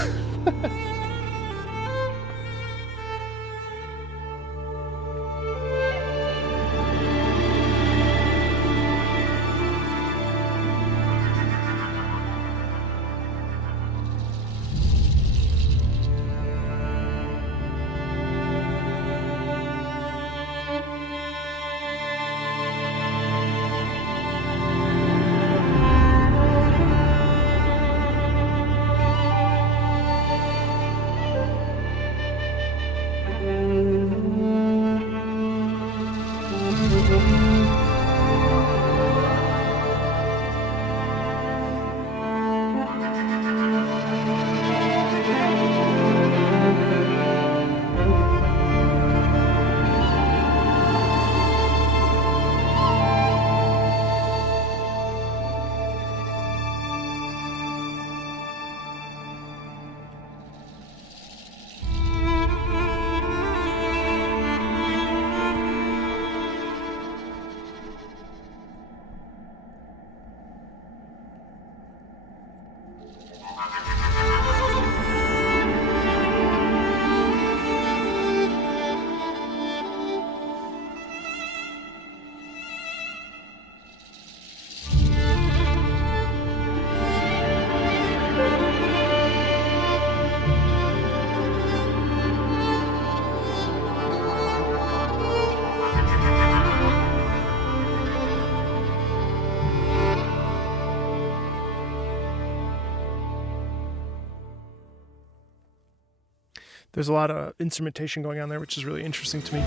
There's a lot of instrumentation going on there, which is really interesting to me.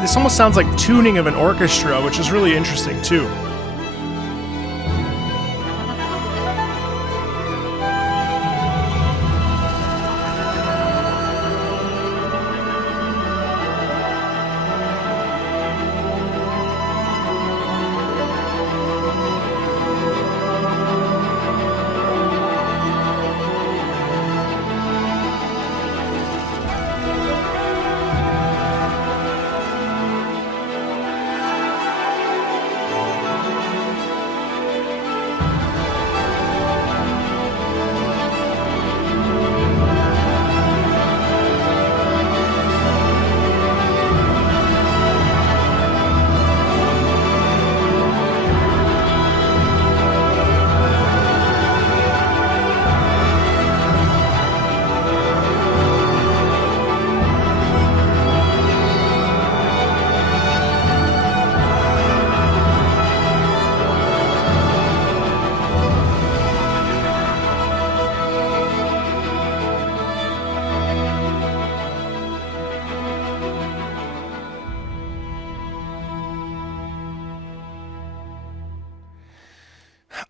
This almost sounds like tuning of an orchestra, which is really interesting too.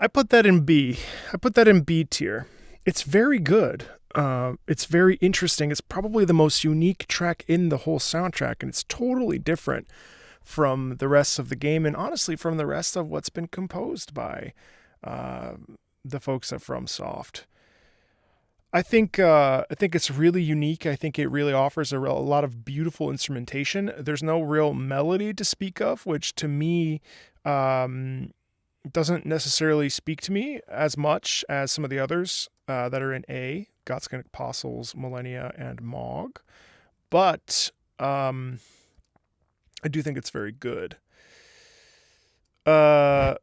I put that in B. I put that in B tier. It's very good. It's very interesting. It's probably the most unique track in the whole soundtrack, and it's totally different from the rest of the game, and honestly from the rest of what's been composed by the folks at FromSoft. I think it's really unique. I think it really offers a lot of beautiful instrumentation. There's no real melody to speak of, which to me doesn't necessarily speak to me as much as some of the others that are in A, Godskin Apostles, Millennia, and Mog. But I do think it's very good. The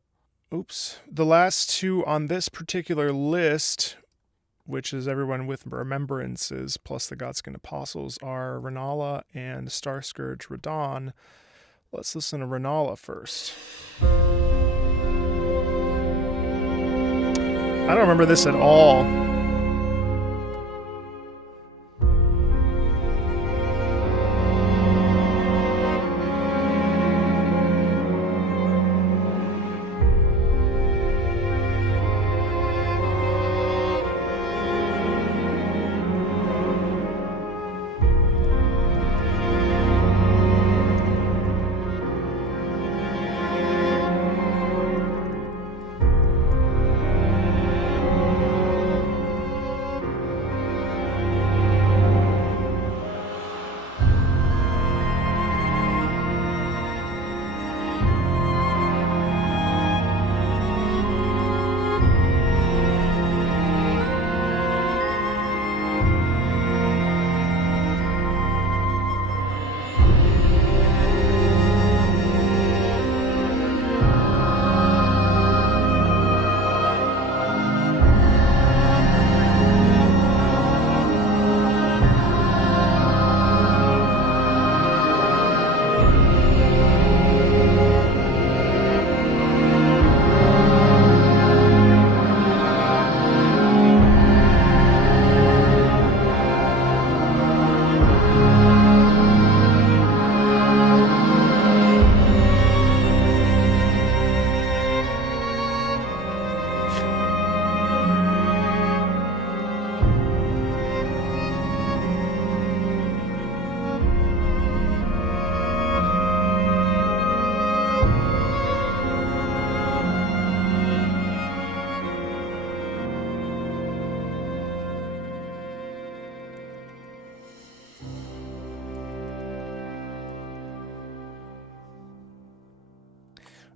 last two on this particular list, which is Everyone with Remembrances plus the Godskin Apostles, are Ranala and Star Scourge Radon. Let's listen to Ranala first. I don't remember this at all.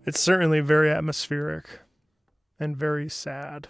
It's certainly very atmospheric and very sad.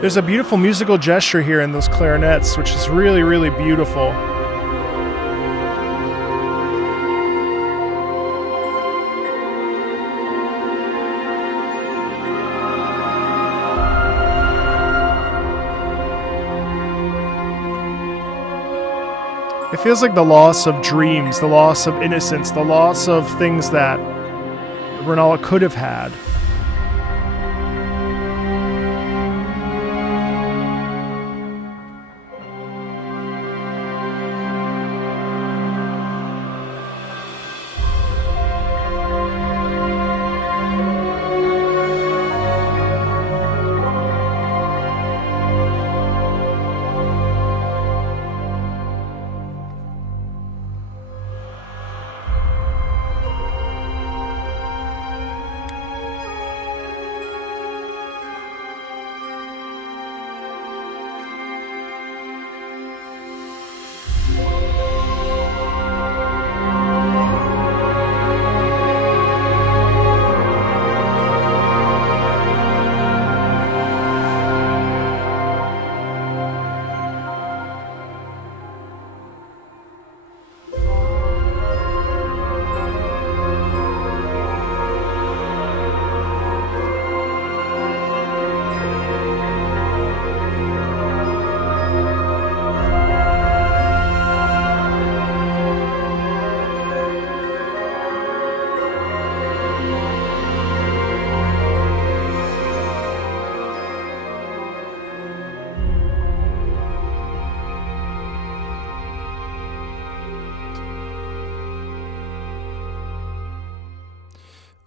There's a beautiful musical gesture here in those clarinets, which is really, really beautiful. It feels like the loss of dreams, the loss of innocence, the loss of things that Ranala could have had.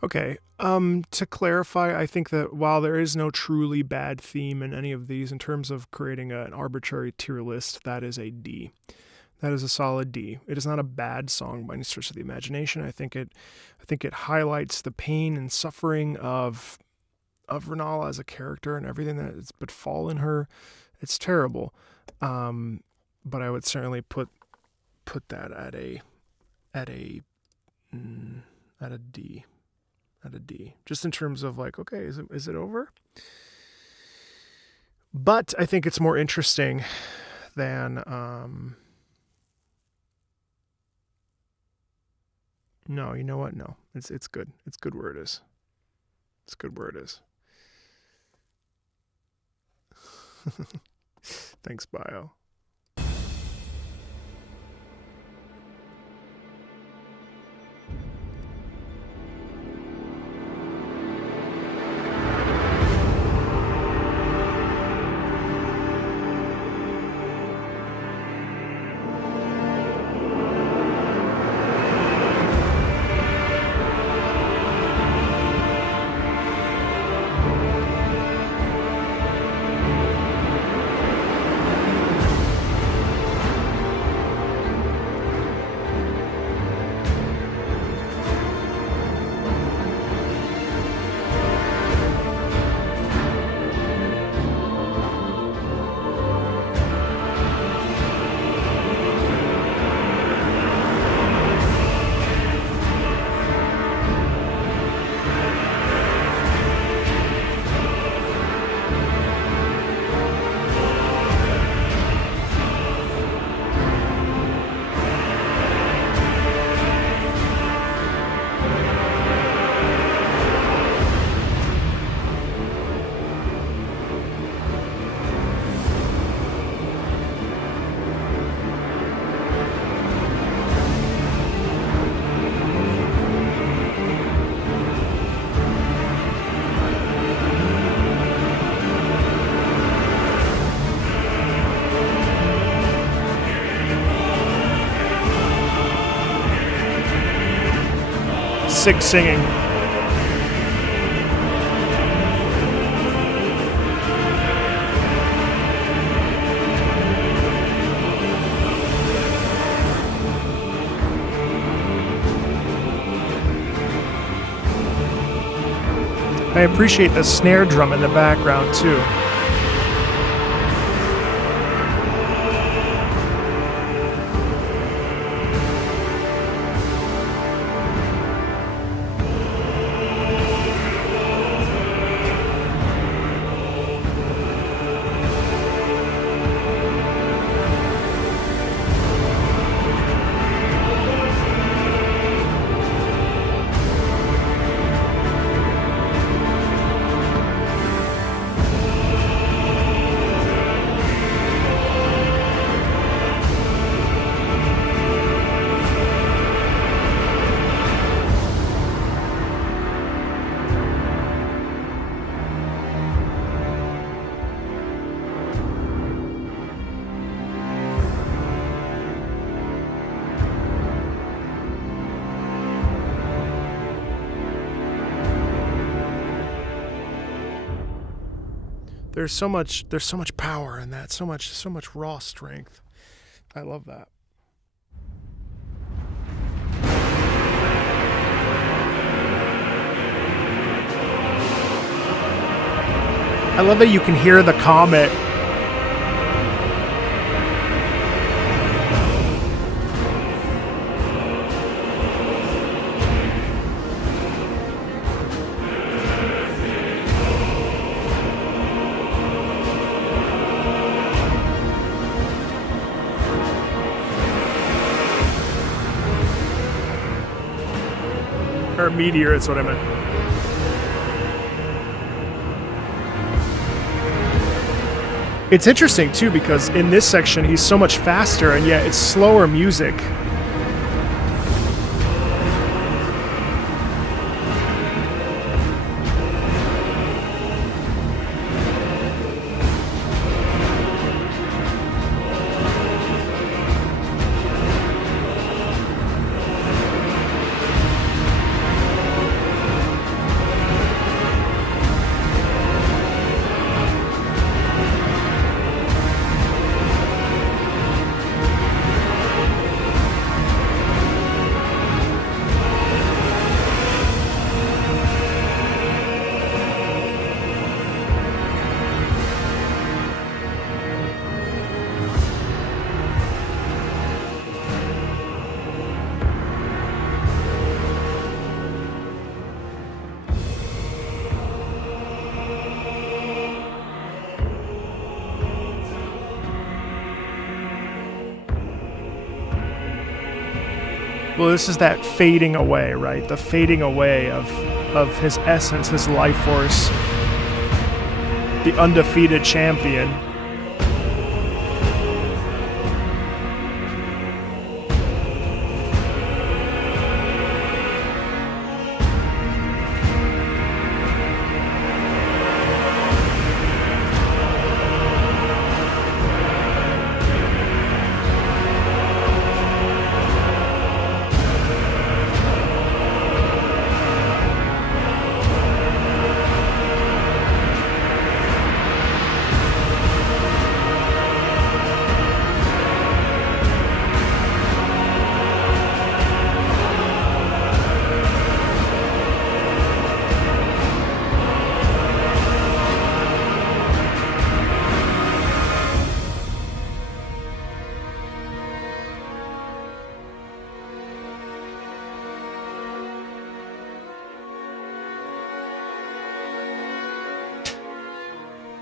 Okay. To clarify, I think that while there is no truly bad theme in any of these, in terms of creating an arbitrary tier list, that is a D. That is a solid D. It is not a bad song by any stretch of the imagination. I think it highlights the pain and suffering of Ranala as a character and everything that has befallen her. It's terrible. But I would certainly put that at a D. At a D. Just in terms of like, okay, is it over? But I think it's more interesting than no, you know what? No. It's good. It's good where it is. It's good where it is. Thanks, Bio. Sick singing. I appreciate the snare drum in the background too. There's so much power in that, so much raw strength. I love that. I love that you can hear the comet. Or meteor is what I meant. It's interesting too because in this section he's so much faster and yet it's slower music. Well, this is that fading away, right? The fading away of his essence, his life force. The undefeated champion.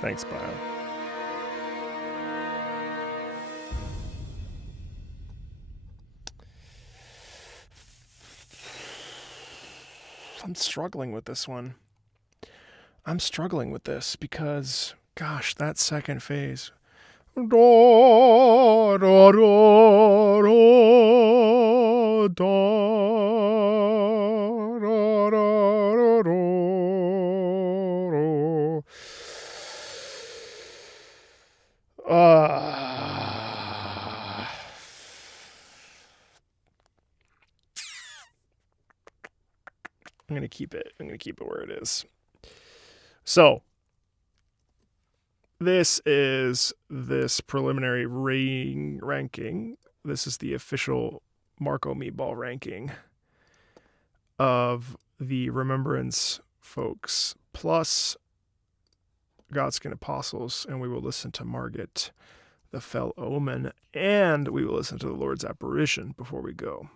Thanks, Bio. I'm struggling with this one. I'm struggling with this because, gosh, that second phase. Da, da, da, da, da, da, da, I'm going to keep it. I'm going to keep it where it is. So, this is this preliminary ranking. This is the official Marco Meatball ranking of the Remembrance folks, plus Godskin Apostles, and we will listen to Margit, the Fell Omen, and we will listen to the Lord's Apparition before we go.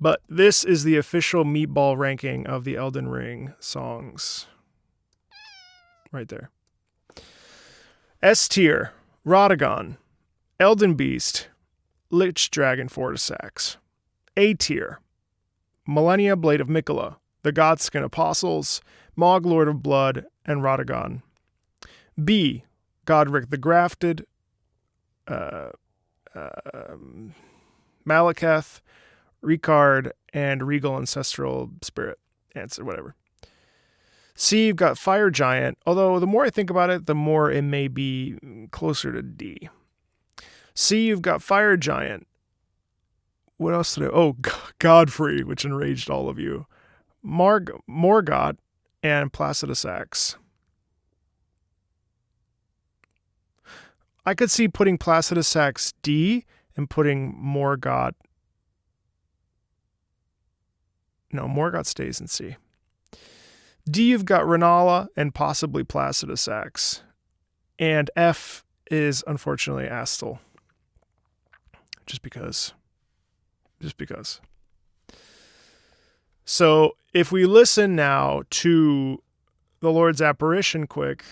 But this is the official Meatball ranking of the Elden Ring songs. Right there. S tier, Radon, Elden Beast, Lich Dragon Fortisax. A tier, Millennia Blade of Mikola, the Godskin Apostles, Mog Lord of Blood, and Radon. B, Godric the Grafted, Malekith, Ricard, and Regal Ancestral Spirit. Answer, whatever. C, you've got Fire Giant, although the more I think about it, the more it may be closer to D. C, you've got Fire Giant. What else did I... Oh, Godfrey, which enraged all of you. Morgott, and Placidus X. I could see putting Placidus X D and putting Morgott... No, Morgott stays in C. D, you've got Ranala and possibly Placidus X. And F is, unfortunately, Astel. Just because. So, if we listen now to the Lord's Apparition quick...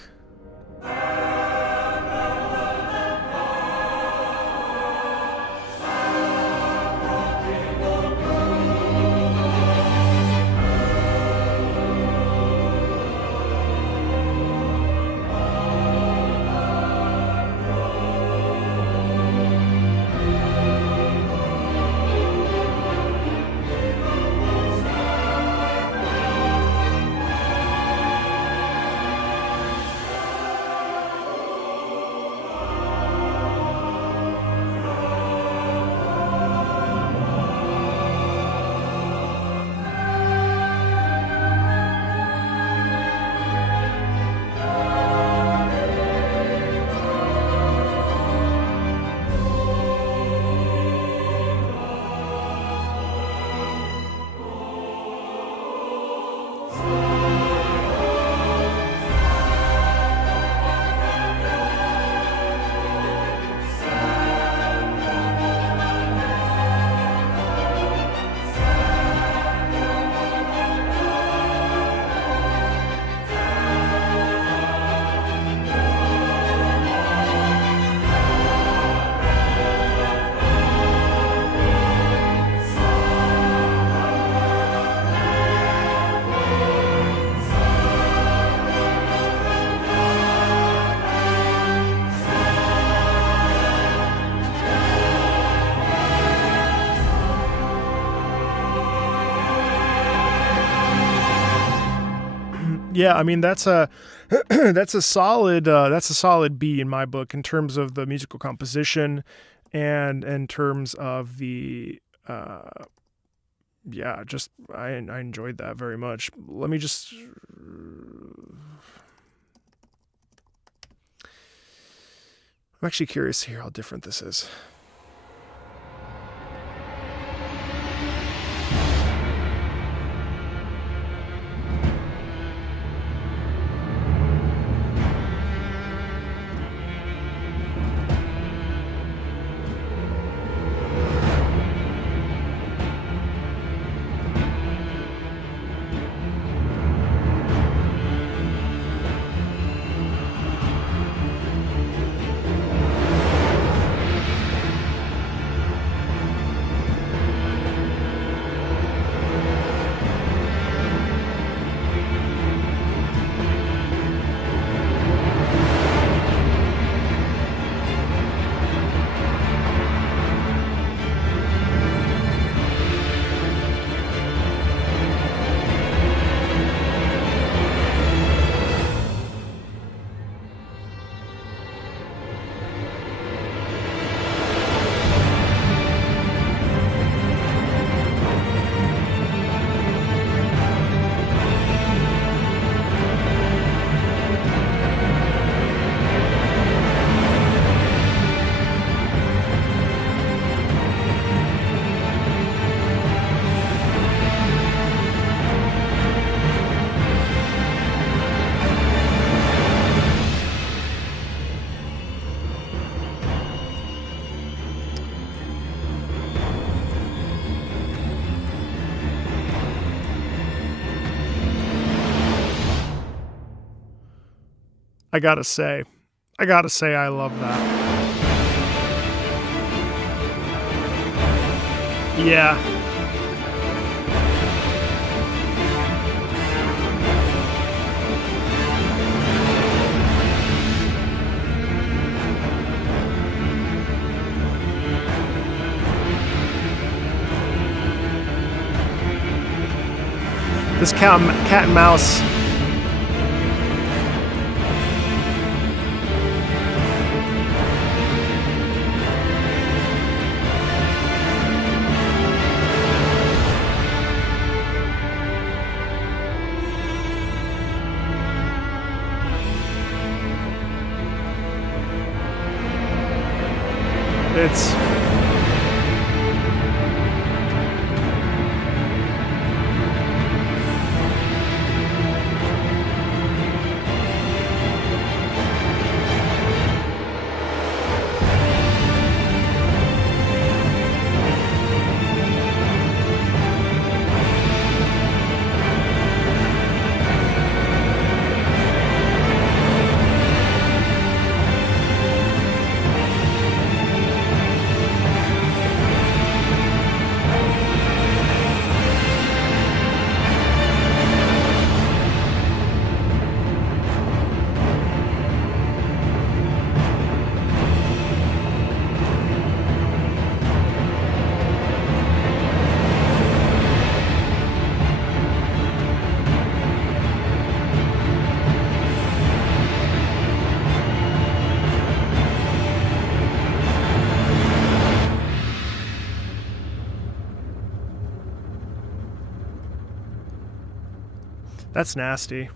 Yeah, I mean that's a that's a solid B in my book in terms of the musical composition, and in terms of the yeah, just I enjoyed that very much. Let me just I'm actually curious to hear how different this is. I gotta say, I love that. Yeah. This cat and mouse. It's that's nasty.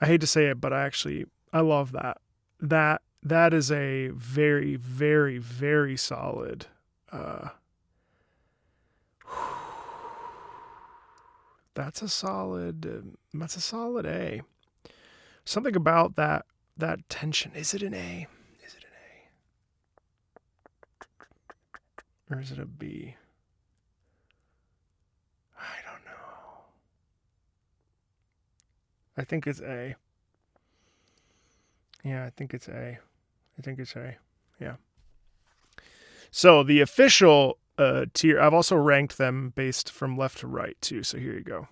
I hate to say it, but I love that. That is a very, very, very solid that's a solid A. Something about that tension. Is it an A? Is it an A? Or is it a B? I don't know. I think it's A. Yeah, I think it's A. Yeah. So the official tier, I've also ranked them based from left to right too. So here you go.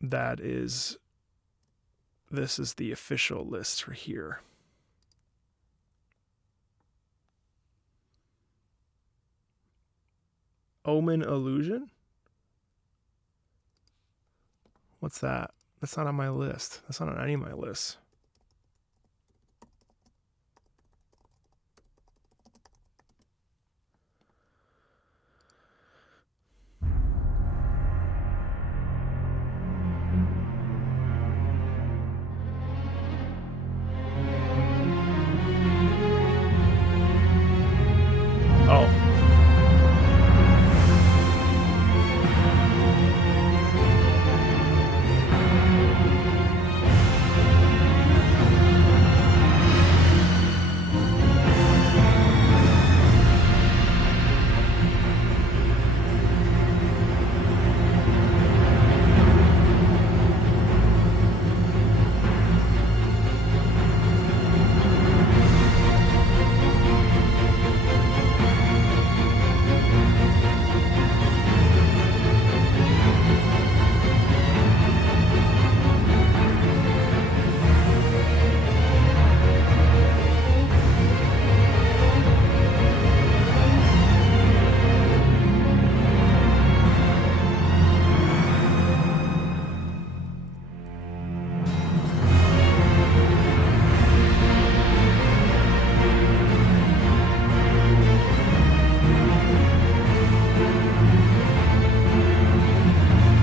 This is the official list for here. Omen Illusion? What's that? That's not on my list. That's not on any of my lists. Oh.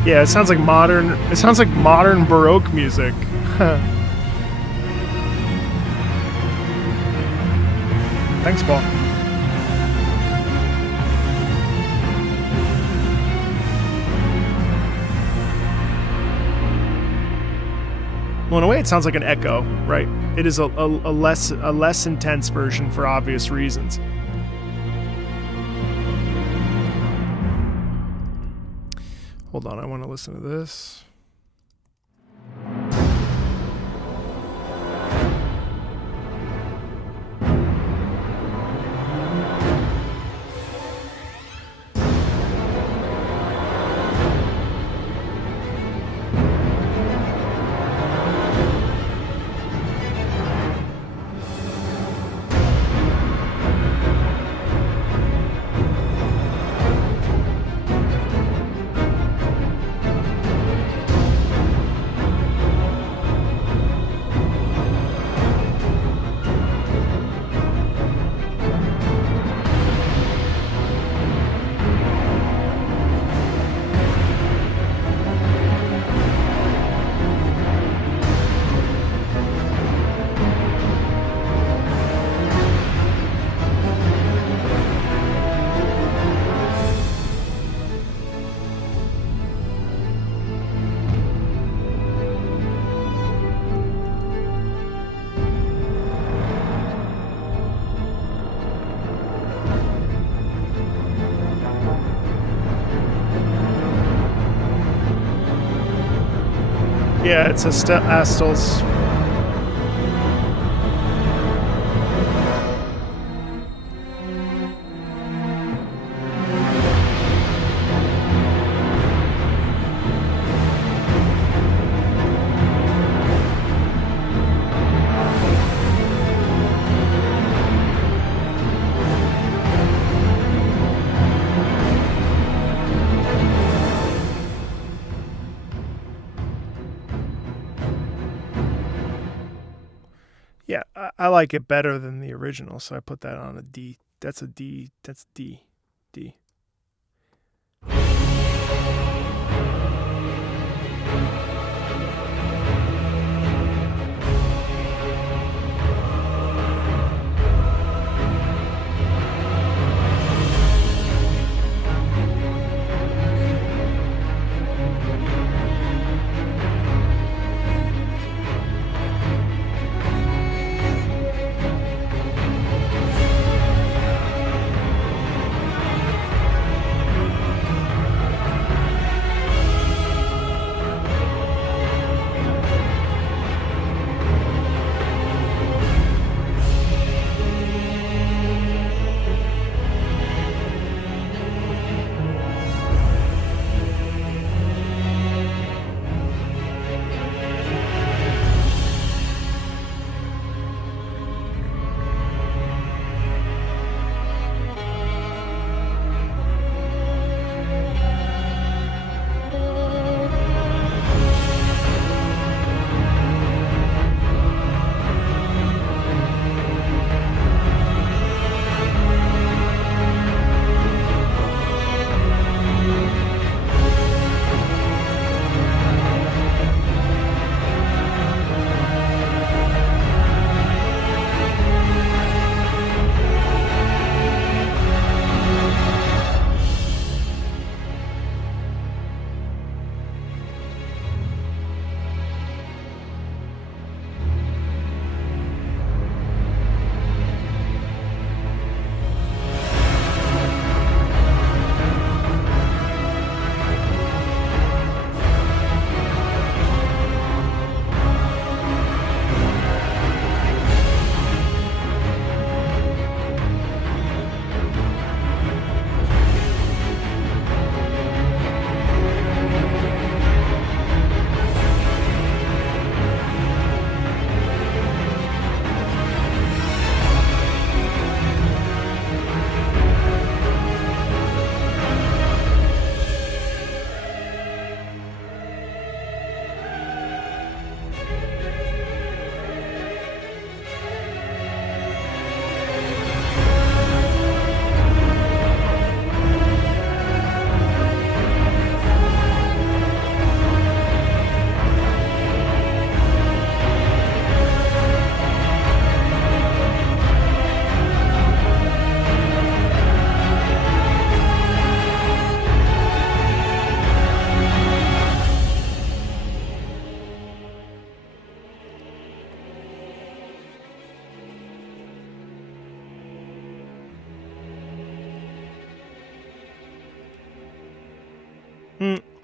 Yeah, it sounds like modern. It sounds like modern Baroque music. Thanks, Paul. Well, in a way, it sounds like an echo, right? It is a less intense version for obvious reasons. Hold on, I want to listen to this. Yeah, it's Astel's. Yeah, I like it better than the original, so I put that on a D. That's a D. That's D. D.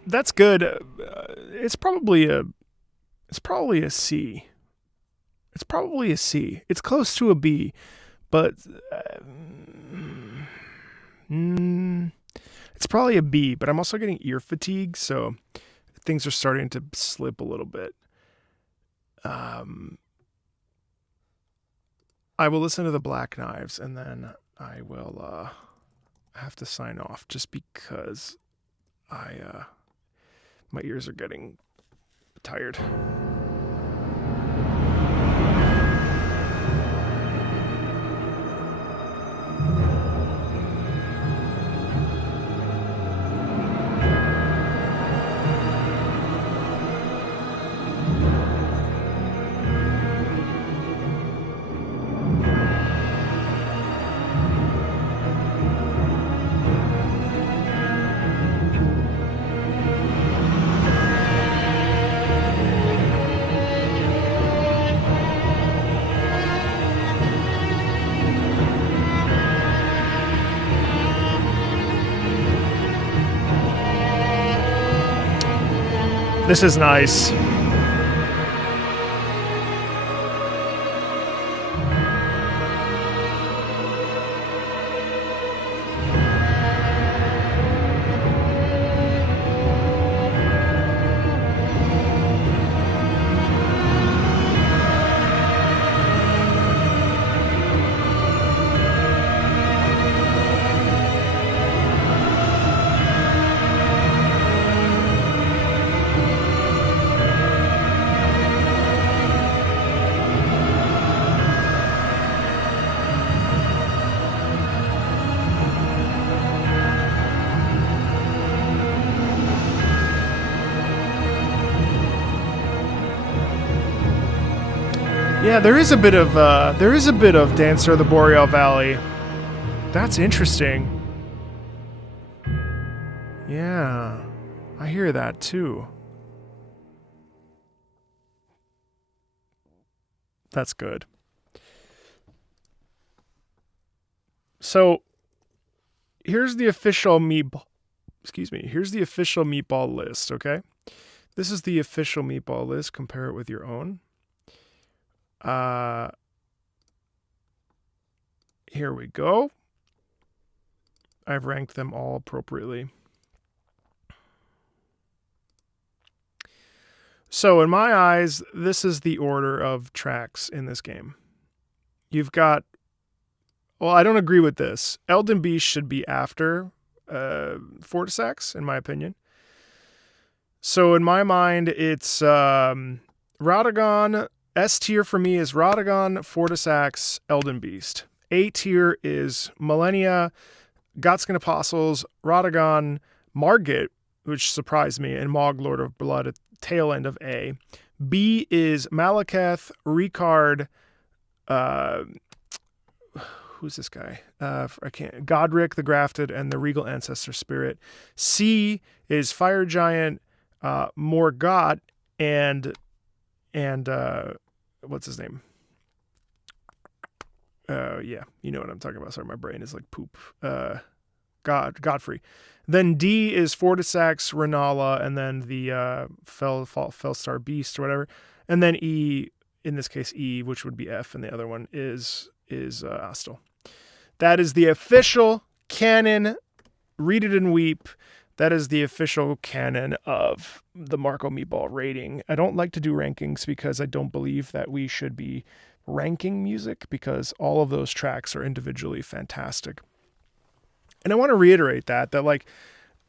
That's good. It's probably a C. It's probably a C. It's close to a B, but it's probably a B. But I'm also getting ear fatigue, so things are starting to slip a little bit. I will listen to the Black Knives, and then I will have to sign off just because my ears are getting tired. This is nice. Yeah, there is a bit of Dancer of the Boreal Valley. That's interesting. Yeah, I hear that too. That's good. So here's the official meatball. Excuse me. Here's the official meatball list. Okay, this is the official meatball list. Compare it with your own. Here we go. I've ranked them all appropriately. So in my eyes, this is the order of tracks in this game. You've got, well, I don't agree with this. Elden Beast should be after Fortisax, in my opinion. So in my mind, it's Radon. S tier for me is Radon, Fortisax, Elden Beast. A tier is Millennia, Godskin Apostles, Radon, Margit, which surprised me, and Mog, Lord of Blood at tail end of A. B is Malekith, Ricard, who's this guy? Godric the Grafted, and the Regal Ancestor Spirit. C is Fire Giant, Morgott, and what's his name? Yeah, you know what I'm talking about. Sorry, my brain is like poop. Godfrey. Then D is Fortisax, Ranala, and then the Felstar Beast or whatever. And then E, in this case E, which would be F, and the other one is Astel. That is the official canon. Read it and weep. That is the official canon of the Marco Meatball rating. I don't like to do rankings because I don't believe that we should be ranking music because all of those tracks are individually fantastic. And I want to reiterate that like,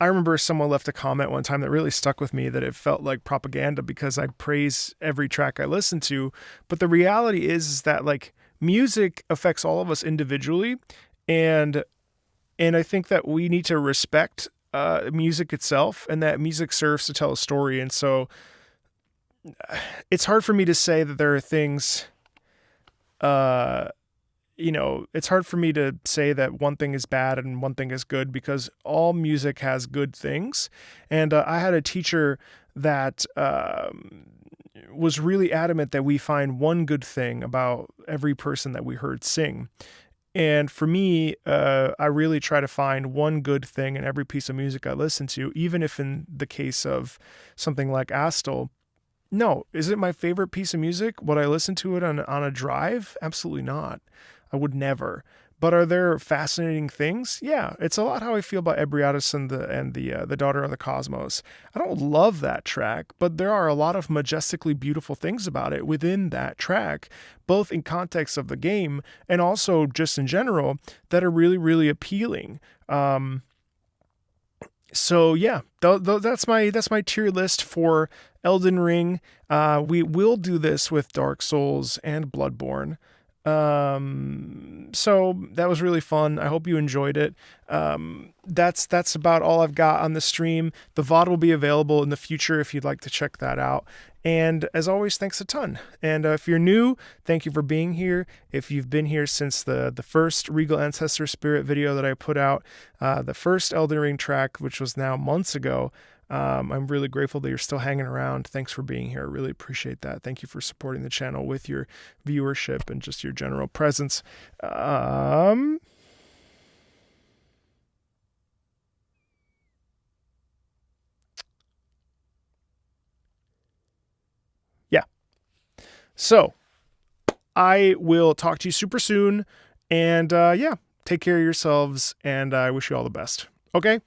I remember someone left a comment one time that really stuck with me, that it felt like propaganda because I praise every track I listen to. But the reality is that like music affects all of us individually. And I think that we need to respect music itself, and that music serves to tell a story. And so it's hard for me to say that there are things, it's hard for me to say that one thing is bad and one thing is good, because all music has good things. And I had a teacher that was really adamant that we find one good thing about every person that we heard sing. And for me, I really try to find one good thing in every piece of music I listen to, even if in the case of something like Astel. No, is it my favorite piece of music? Would I listen to it on a drive? Absolutely not. I would never. But are there fascinating things? Yeah, it's a lot how I feel about Ebriatus and the Daughter of the Cosmos. I don't love that track, but there are a lot of majestically beautiful things about it within that track, both in context of the game and also just in general, that are really, really appealing. So yeah, that's my tier list for Elden Ring. We will do this with Dark Souls and Bloodborne. So that was really fun. I hope you enjoyed it. That's about all I've got on the stream. The VOD will be available in the future if you'd like to check that out. And as always, thanks a ton. And if you're new, thank you for being here. If you've been here since the first Regal Ancestor Spirit video that I put out, the first Elden Ring track, which was now months ago, I'm really grateful that you're still hanging around. Thanks for being here. I really appreciate that. Thank you for supporting the channel with your viewership and just your general presence. Yeah. So I will talk to you super soon. And yeah, take care of yourselves. And I wish you all the best. Okay?